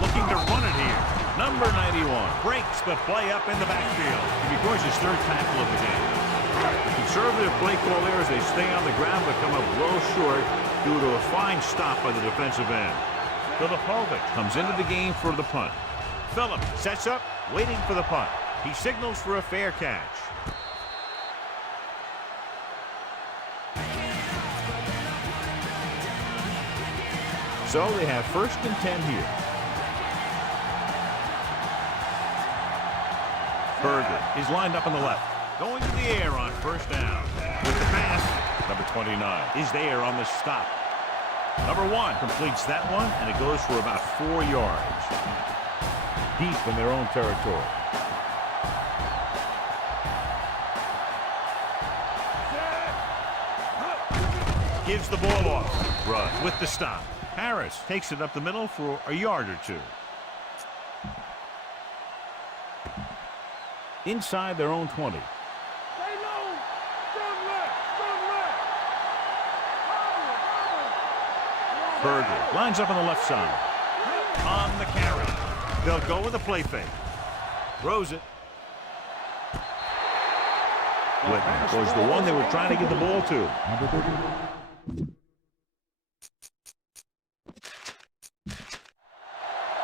Looking to run it here. Number 91 breaks the play up in the backfield. He records his 3rd tackle of the game. The conservative play call there as they stay on the ground but come up low short due to a fine stop by the defensive end. Filipovic comes into the game for the punt. Phillip sets up, waiting for the punt. He signals for a fair catch. So they have 1st and 10 here. Berger is lined up on the left. Going to the air on 1st down. With the pass, number 29 is there on the stop. Number 1 completes that one, and it goes for about 4 yards. Deep in their own territory. Gives the ball off. Rudd with the stop. Harris takes it up the middle for a yard or 2. Inside their own 20. Berger lines up on the left side. On the carry. They'll go with a play fake. Throws it. Whitman was the one they were trying to get the ball to.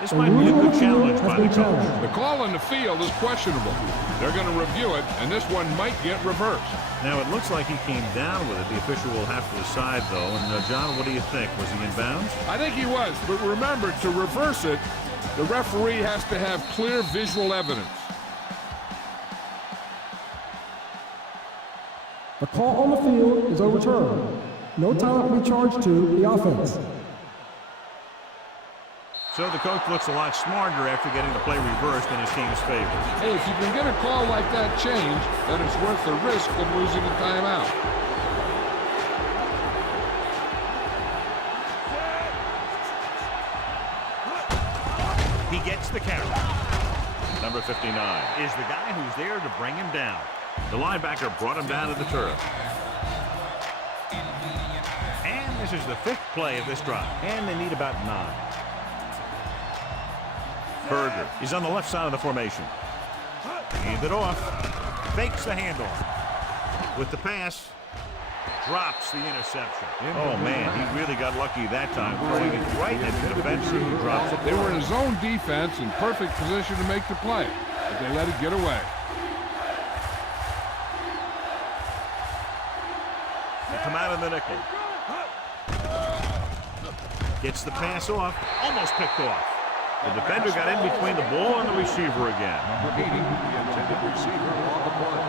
This might be a good challenge by the coach. The call on the field is questionable. They're going to review it, and this one might get reversed. Now, it looks like he came down with it. The official will have to decide, though. And, John, what do you think? Was he in bounds? I think he was, but remember, to reverse it, the referee has to have clear visual evidence. The call on the field is overturned. No time will be charged to the offense. So the coach looks a lot smarter after getting the play reversed in his team's favor. Hey, if you can get a call like that changed, then it's worth the risk of losing a timeout. He gets the carry. Number 59 is the guy who's there to bring him down. The linebacker brought him down to the turf. And this is the 5th play of this drive. And they need about 9. Berger is on the left side of the formation. Hand it off. Fakes the handoff. With the pass. Drops the interception. Oh, man, he really got lucky that time. Throwing it right at the defense. He drops it. They were in zone defense in perfect position to make the play, but they let it get away. They come out of the nickel. Gets the pass off. Almost picked off. The defender got in between the ball and the receiver again. Number 80, the intended receiver on the play.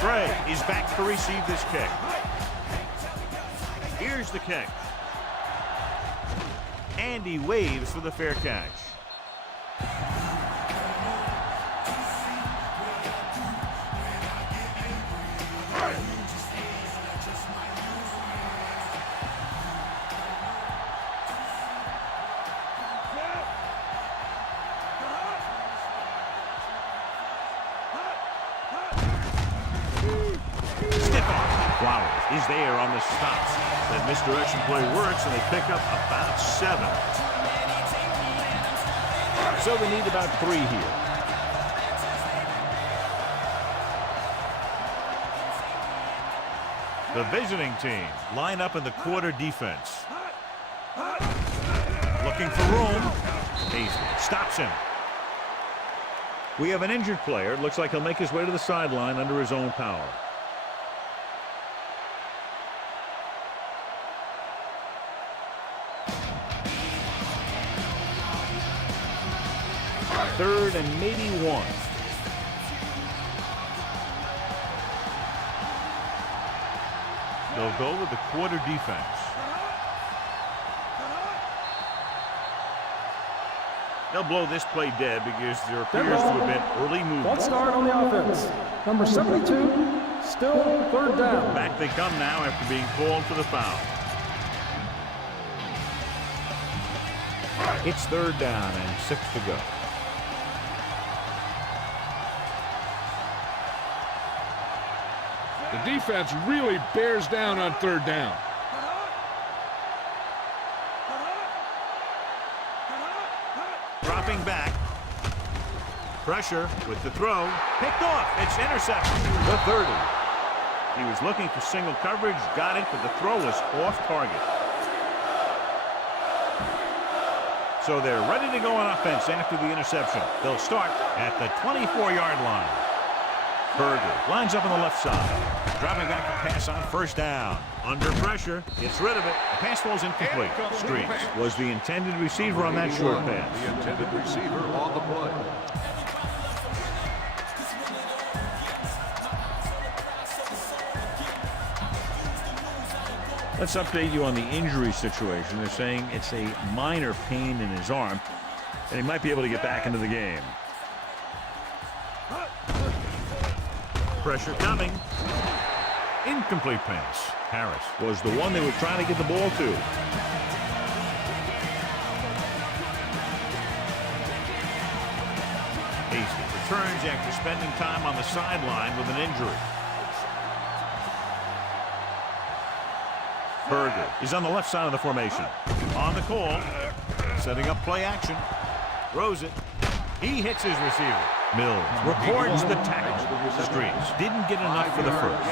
Gray is back to receive this kick. Here's the kick. And he waves for the fair catch. Flowers is there on the stops. That misdirection play works, and they pick up about 7. So they need about 3 here. The visiting team line up in the quarter defense. Looking for room. Paisley stops him. We have an injured player. It looks like he'll make his way to the sideline under his own power. Third and maybe 1. They'll go with the quarter defense. They'll blow this play dead because there appears to have been early movement. Let's start on the offense. Number 72, still 3rd down. Back they come now after being called for the foul. It's 3rd down and 6 to go. The defense really bears down on 3rd down. Dropping back. Pressure with the throw. Picked off. It's interception. The 30. He was looking for single coverage. Got it, but the throw was off target. So they're ready to go on offense after the interception. They'll start at the 24-yard line. Berger lines up on the left side. Dropping back to pass on 1st down. Under pressure. Gets rid of it. The pass falls incomplete. Streets was the intended receiver on that short pass. The intended receiver on the play. Let's update you on the injury situation. They're saying it's a minor pain in his arm, and he might be able to get back into the game. Pressure coming. Incomplete pass. Harris was the one they were trying to get the ball to. Paisley returns after spending time on the sideline with an injury. Berger is on the left side of the formation. On the call. Setting up play action. Throws it. He hits his receiver. Mills records the tackle. Streets didn't get enough for the first.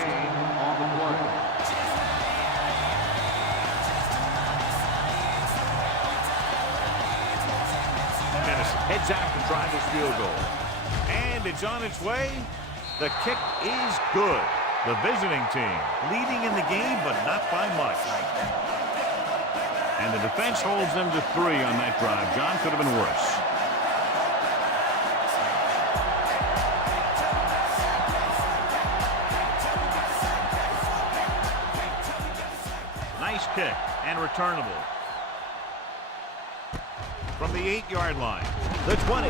Tennessee heads out to try this field goal. And it's on its way. The kick is good. The visiting team leading in the game, but not by much. And the defense holds them to 3 on that drive. John, could have been worse. Nice kick and returnable. From the 8-yard line, the 20.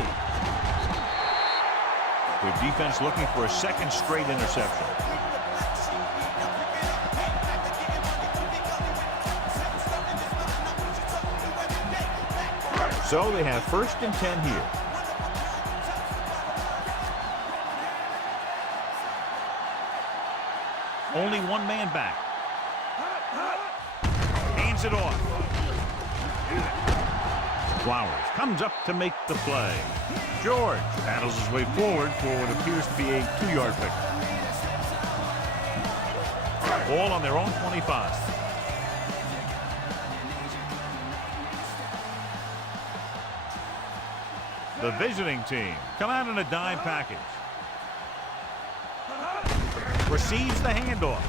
Good defense looking for a 2nd straight interception. So they have 1st and 10 here. Only one man back. Hands it off. Flowers comes up to make the play. George paddles his way forward for what appears to be a 2-yard pickup. Ball on their own 25. The visiting team come out in a dime package. Receives the handoff.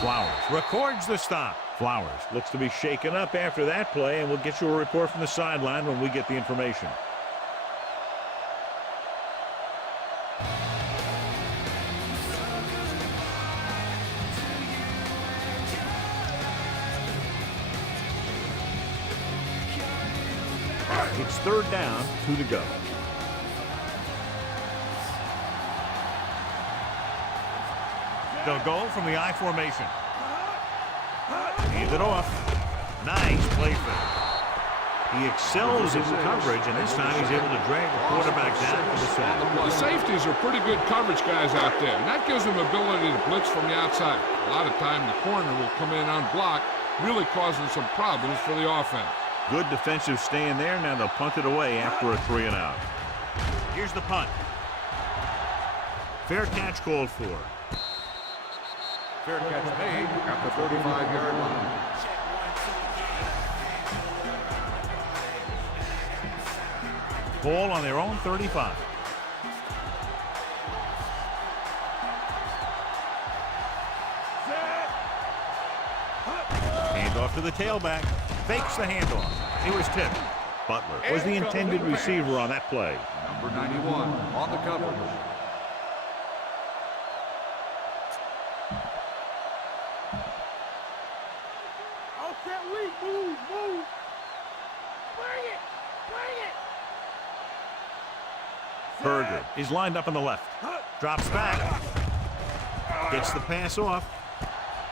Flowers records the stop. Flowers looks to be shaken up after that play, and we'll get you a report from the sideline when we get the information. It's 3rd down, 2 to go. They'll go from the I formation. Hand it off. Nice play fake. He excels in coverage, and this time he's able to drag the quarterback down for the sack. The safeties are pretty good coverage guys out there, and that gives them ability to blitz from the outside. A lot of time the corner will come in unblocked, really causing some problems for the offense. Good defensive stand there. Now they'll punt it away after a 3-and-out. Here's the punt. Fair catch called for. Fair catch made at the 35-yard line. Ball on their own 35. Hand off to the tailback. Fakes the handoff. He was tipped. Butler was the intended receiver on that play. Number 91 on the coverage. Berger is lined up on the left. Drops back. Gets the pass off.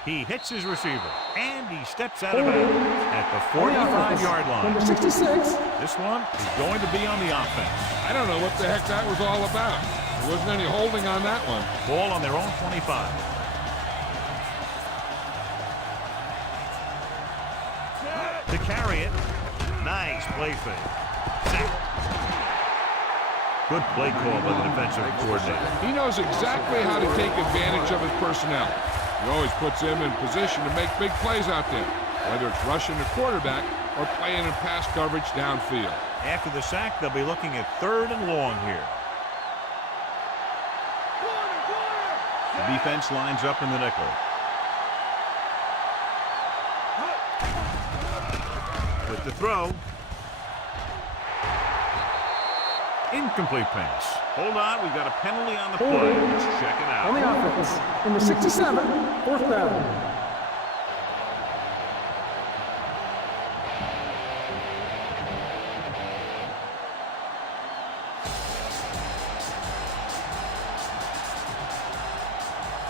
He hits his receiver. And he steps out of bounds at the 45-yard line. Number 66. This one is going to be on the offense. I don't know what the heck that was all about. There wasn't any holding on that one. Ball on their own 25. To carry it. Nice play fake. Sack. Good play call by the defensive coordinator. He knows exactly how to take advantage of his personnel. He always puts him in position to make big plays out there, whether it's rushing the quarterback or playing in pass coverage downfield. After the sack, they'll be looking at 3rd and long here. The defense lines up in the nickel. With the throw. Incomplete pass. Hold on, we've got a penalty on the play. Let's check it out. On the offense, number 67, 4th down.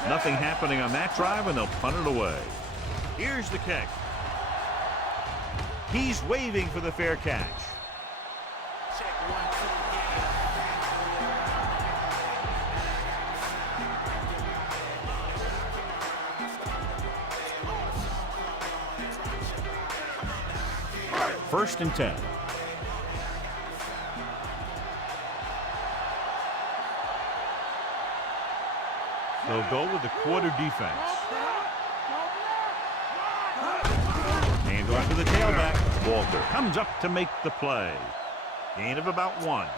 Nothing happening on that drive, and they'll punt it away. Here's the kick. He's waving for the fair catch. First and 10. They'll go with the quarter defense. Hand off to the tailback. Walter comes up to make the play. Gain of about 1.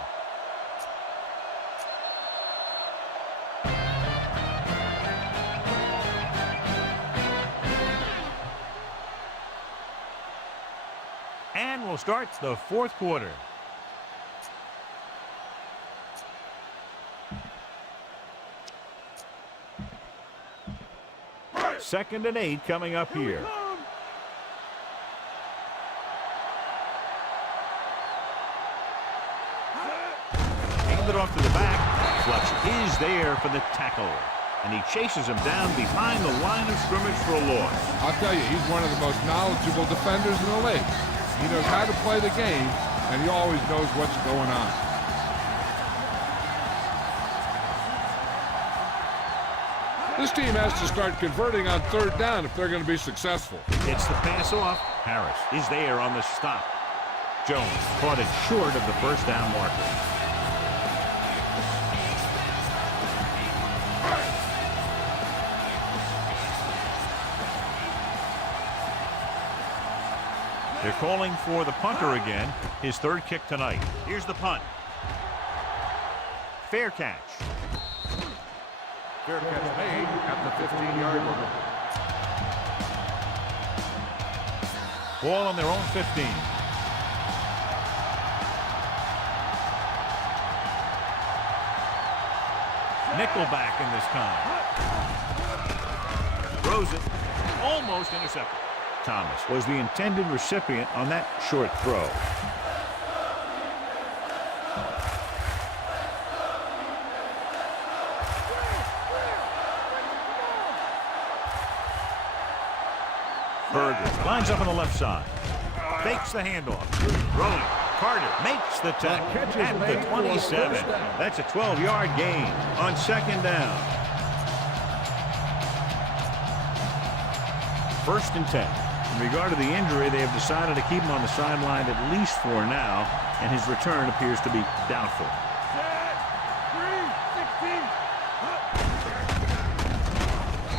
And we'll start the 4th quarter. Second and 8 coming up here. Hand it off to the back. Fletcher is there for the tackle. And he chases him down behind the line of scrimmage for a loss. I'll tell you, he's one of the most knowledgeable defenders in the league. He knows how to play the game, and he always knows what's going on. This team has to start converting on third down if they're going to be successful. Gets the pass off. Harris is there on the stop. Jones caught it short of the first down marker. They're calling for the punter again, his third kick tonight. Here's the punt. Fair catch. Fair catch made at the 15-yard line. Ball on their own 15. Nickelback in this time. Throws it. Almost intercepted. Thomas was the intended recipient on that short throw. Berger lines up on the left side. Fakes the handoff. Throwing. Carter makes the tackle at the 27. That's a 12-yard gain on second down. First and 10. In regard to the injury, they have decided to keep him on the sideline at least for now, and his return appears to be doubtful.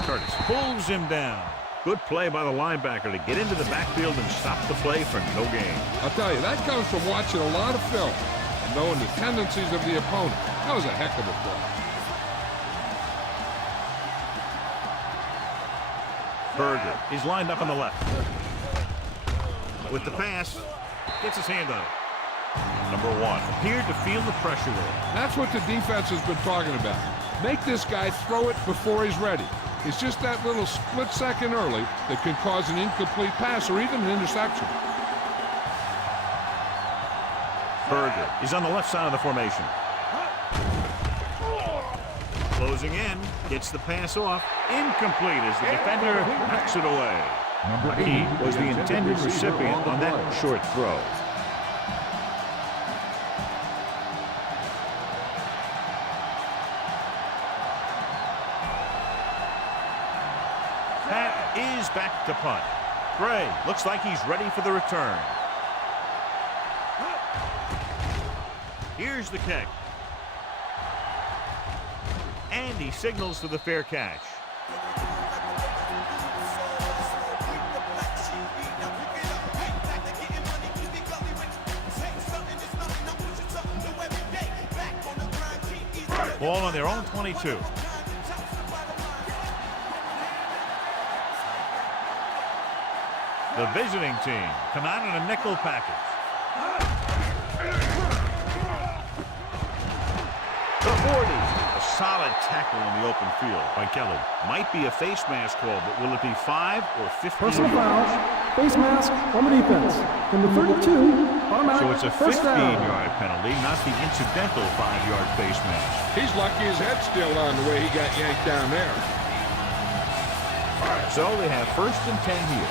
Curtis pulls him down. Good play by the linebacker to get into the backfield and stop the play for no gain. I'll tell you, that comes from watching a lot of film and knowing the tendencies of the opponent. That was a heck of a play. Berger is lined up on the left. With the pass, gets his hand on it. Number 1 appeared to feel the pressure there. That's what the defense has been talking about. Make this guy throw it before he's ready. It's just that little split second early that can cause an incomplete pass or even an interception. Berger is on the left side of the formation. Closing in, gets the pass off. Incomplete as the defender knocks it away. He was the intended recipient on that short throw. Is back to punt. Gray looks like he's ready for the return. Here's the kick. And he signals for the fair catch. Ball on their own 22. The visiting team come out in a nickel package. The 40. A solid tackle in the open field by Kelly. Might be a face mask call, but will it be 5 or 15? Personal foul, face mask on the defense. Number 32, automatic. So it's a 15-yard penalty, not the incidental 5-yard face mask. He's lucky his head's still on the way he got yanked down there. So they have first and 10 here.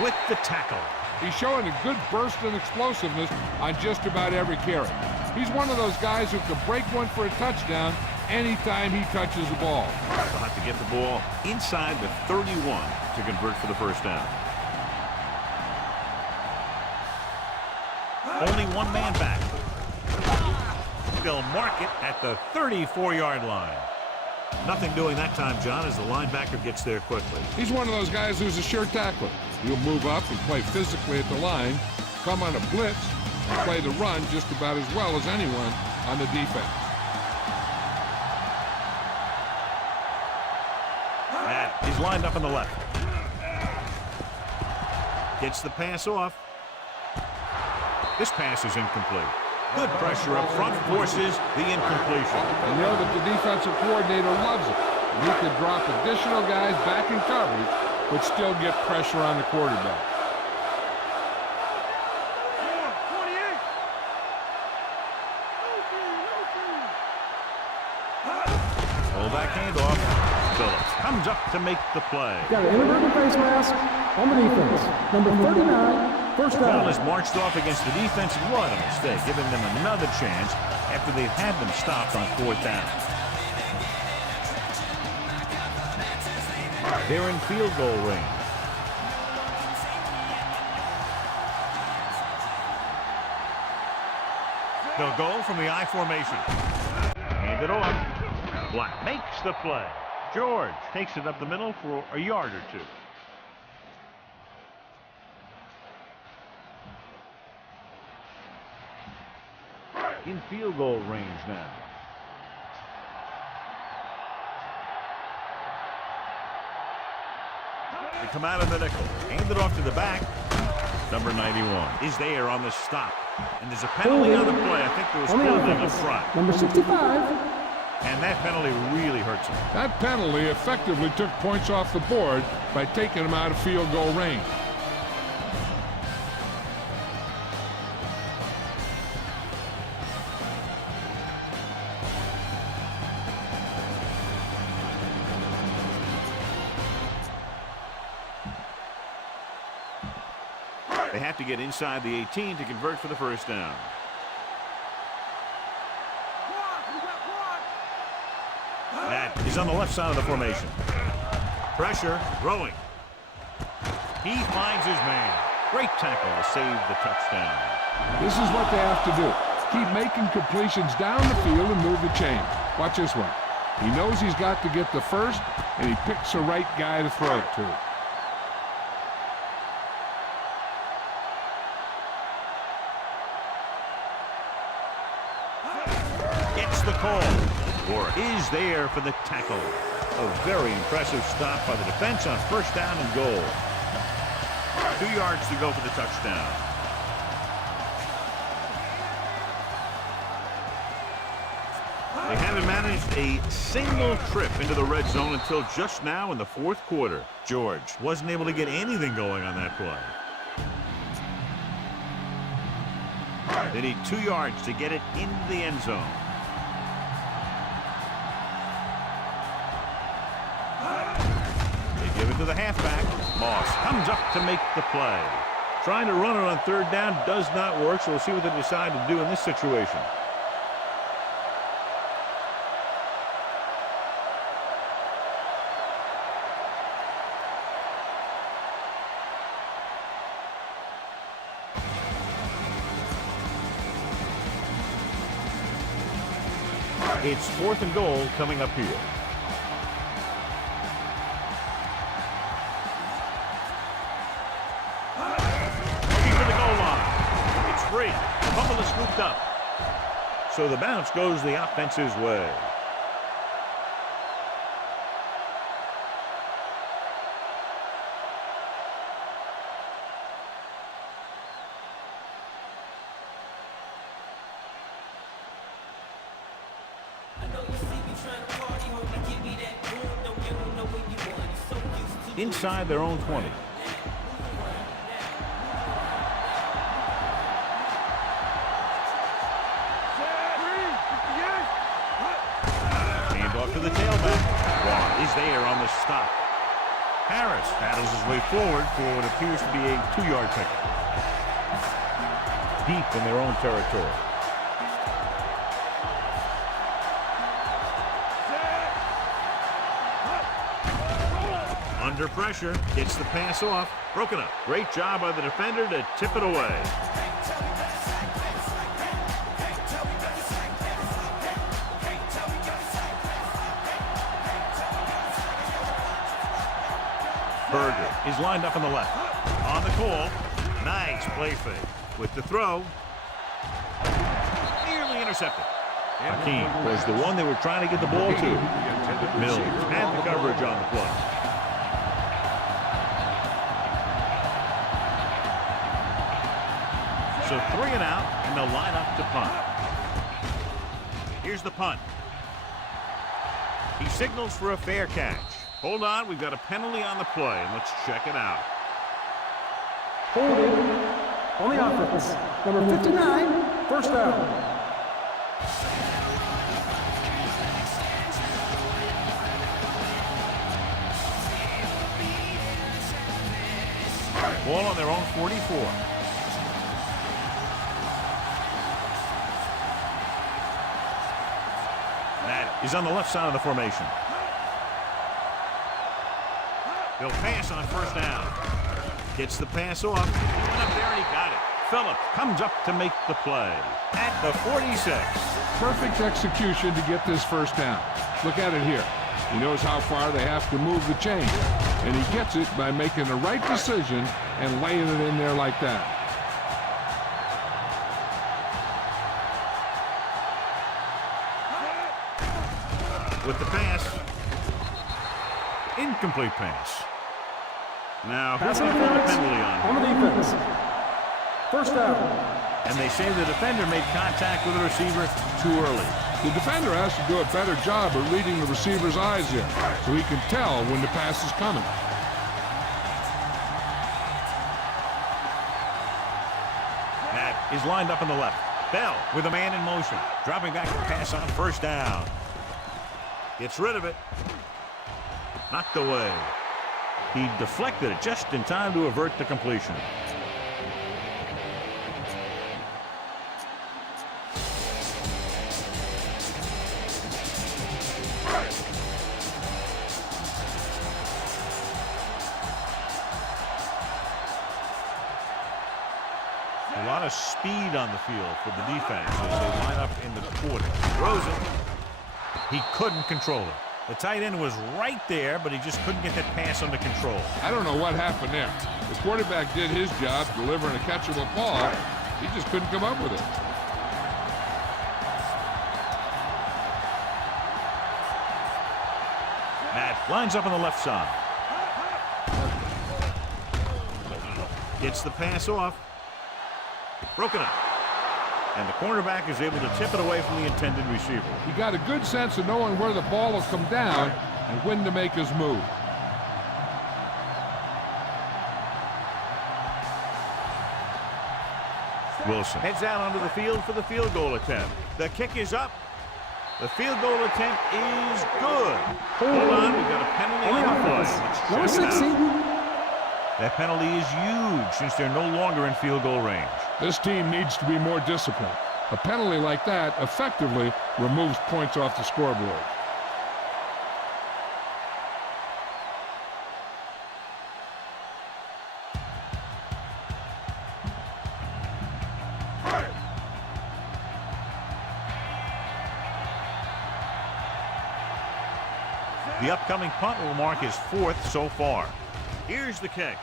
With the tackle. He's showing a good burst and explosiveness on just about every carry. He's one of those guys who can break one for a touchdown anytime he touches the ball. They'll have to get the ball inside the 31 to convert for the first down. Only one man back. They'll mark it at the 34-yard line. Nothing doing that time, John, as the linebacker gets there quickly. He's one of those guys who's a sure tackler. He'll move up and play physically at the line, come on a blitz, and play the run just about as well as anyone on the defense. Matt is lined up on the left. Gets the pass off. This pass is incomplete. Good pressure up front forces the incompletion. You know that the defensive coordinator loves it. He could drop additional guys back in coverage, but still get pressure on the quarterback. comes up to make the play. Got an inadvertent face mask on the defense. Number 39, first The ball down. is marched off against the defense. What a mistake, giving them another chance after they've had them stopped on 4th down. They're in field goal range. They'll go from the I formation. Hand it off. Black makes the play. George takes it up the middle for a yard or two. In field goal range now. They come out of the nickel. Hand it off to the back. Number 91 is there on the stop. And there's a penalty on the play. I think there was holding up front. Number 65. And that penalty really hurts him. That penalty effectively took points off the board by taking him out of field goal range. They have to get inside the 18 to convert for the first down. That is on the left side of the formation. Pressure, throwing. He finds his man. Great tackle to save the touchdown. This is what they have to do. Keep making completions down the field and move the chain. Watch this one. He knows he's got to get the first, and he picks the right guy to throw it to. Gets the call. Or is there for the tackle. A very impressive stop by the defense on 1st down and goal. 2 yards to go for the touchdown. They haven't managed a single trip into the red zone until just now in the 4th quarter. George wasn't able to get anything going on that play. They need 2 yards to get it into the end zone. They give it to the halfback. Moss comes up to make the play. Trying to run it on 3rd down does not work, so we'll see what they decide to do in this situation. It's 4th and goal coming up here. Looking for the goal line. It's free. The fumble is scooped up. So the bounce goes the offense's way. Inside their own 20. Hand off to the tailback. Watt is there on the stop. Harris battles his way forward for what appears to be a 2-yard pickup. Deep in their own territory. Under pressure, gets the pass off, broken up. Great job by the defender to tip it away. Berger is lined up on the left. On the call, nice play fake. With the throw, nearly intercepted. Hakeem was the one they were trying to get the ball to. Mills had the coverage on the play. So 3 and out, and they'll line up to punt. Here's the punt. He signals for a fair catch. Hold on, we've got a penalty on the play, and let's check it out. Holding on the offense. Number 59, first down. Ball on their own 44. That is on the left side of the formation. He'll pass on first down. Gets the pass off. He went up there and he got it. Phillips comes up to make the play at the 46. Perfect execution to get this first down. Look at it here. He knows how far they have to move the chain, and he gets it by making the right decision and laying it in there like that. With the pass. Incomplete pass. Now, who's going to call a penalty on the defense. First down. And they say the defender made contact with the receiver too early. The defender has to do a better job of reading the receiver's eyes here, so he can tell when the pass is coming. That is lined up on the left. Bell with a man in motion. Dropping back to pass on first down. Gets rid of it. Knocked away. He deflected it just in time to avert the completion. A lot of speed on the field for the defense as they line up in the quarter. Throws it. He couldn't control it. The tight end was right there, but he just couldn't get that pass under control. I don't know what happened there. The quarterback did his job delivering a catchable ball. He just couldn't come up with it. Matt lines up on the left side. Gets the pass off. Broken up. And the cornerback is able to tip it away from the intended receiver. He got a good sense of knowing where the ball will come down and when to make his move. Wilson heads out onto the field for the field goal attempt. The kick is up. The field goal attempt is good. Hold on, we've got a penalty on the play. Number 16. That penalty is huge since they're no longer in field goal range. This team needs to be more disciplined. A penalty like that effectively removes points off the scoreboard. The upcoming punt will mark his 4th so far. Here's the kick.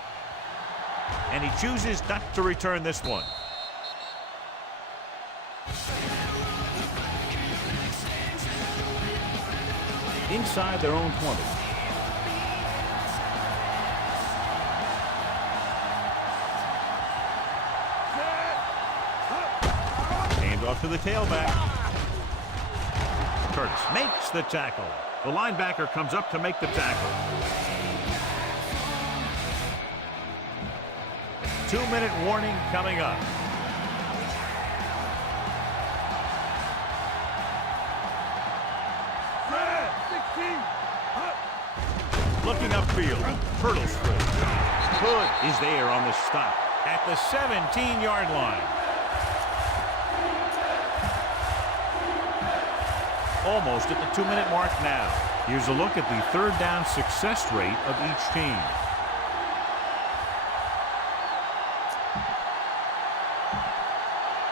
And he chooses not to return this one. Inside their own 20. Hand off to the tailback. Curtis makes the tackle. The linebacker comes up to make the tackle. 2-minute warning coming up. Looking upfield, hurdles through. Hood is there on the stop at the 17-yard line. Almost at the 2-minute mark now. Here's a look at the third down success rate of each team.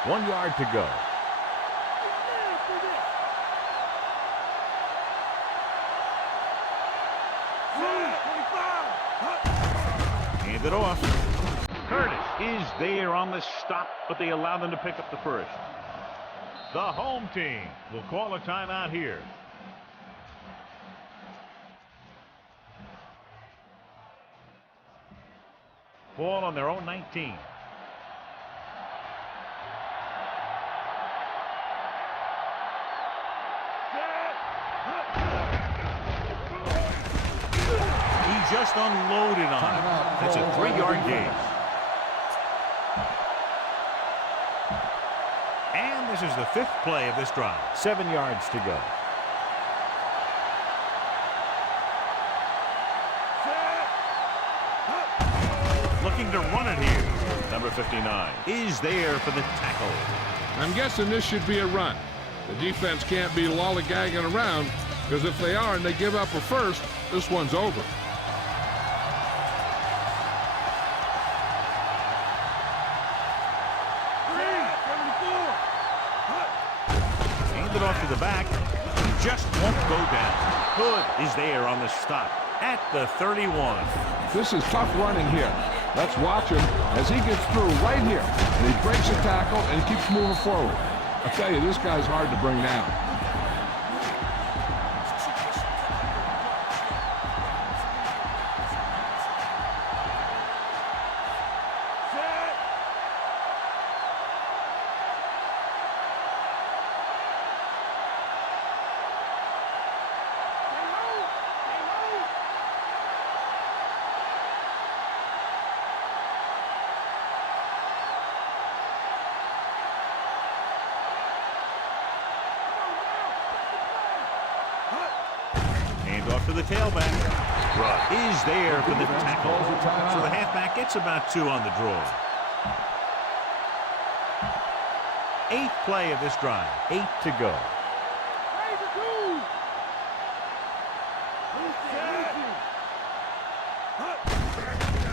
One yard to go. Hand it off. Curtis is there on the stop, but they allow them to pick up the first. The home team will call a timeout here. Ball on their own 19. He just unloaded on it. That's a 3-yard gain. And this is the 5th play of this drive. 7 yards to go. looking to run it here. Number 59 is there for the tackle. I'm guessing this should be a run. The defense can't be lollygagging around, because if they are and they give up a first, this one's over. Handed off to the back. He just won't go down. Hood is there on the stop at the 31. This is tough running here. Let's watch him as he gets through right here. And he breaks a tackle and keeps moving forward. I'll tell you, this guy's hard to bring down. Off to the tailback. Is there for the tackle. So the halfback gets about 2 on the draw. 8th play of this drive. 8 to go.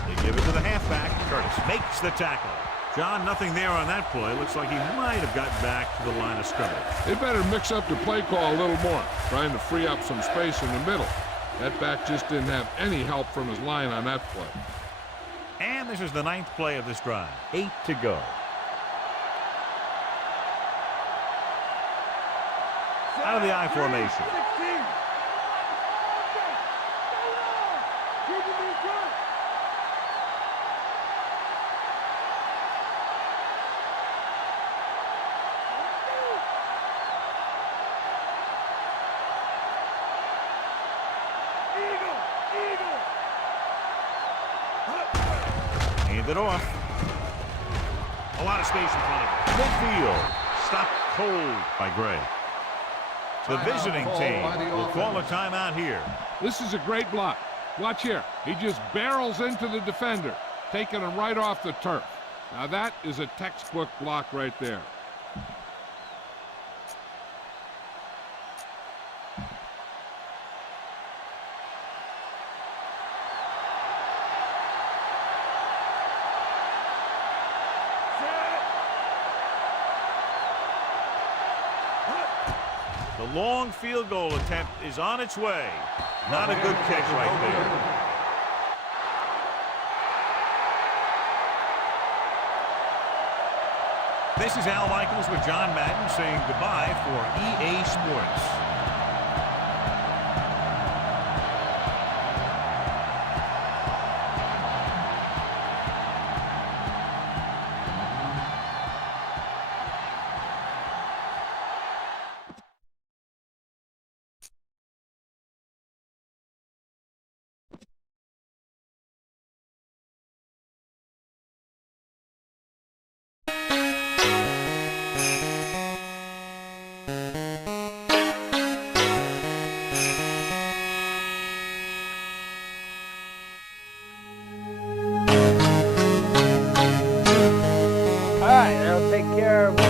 They give it to the halfback. Curtis makes the tackle. John, nothing there on that play. Looks like he might have gotten back to the line of scrimmage. They better mix up the play call a little more, trying to free up some space in the middle. That back just didn't have any help from his line on that play. And this is the 9th play of this drive. 8 to go. Out of the I formation. It off. A lot of space in front of him. Midfield. Stopped cold by Gray. The visiting team will call a timeout here. This is a great block. Watch here. He just barrels into the defender, taking him right off the turf. Now that is a textbook block right there. The long field goal attempt is on its way. Not a good catch right there. This is Al Michaels with John Madden saying goodbye for EA Sports. All right, that'll take care of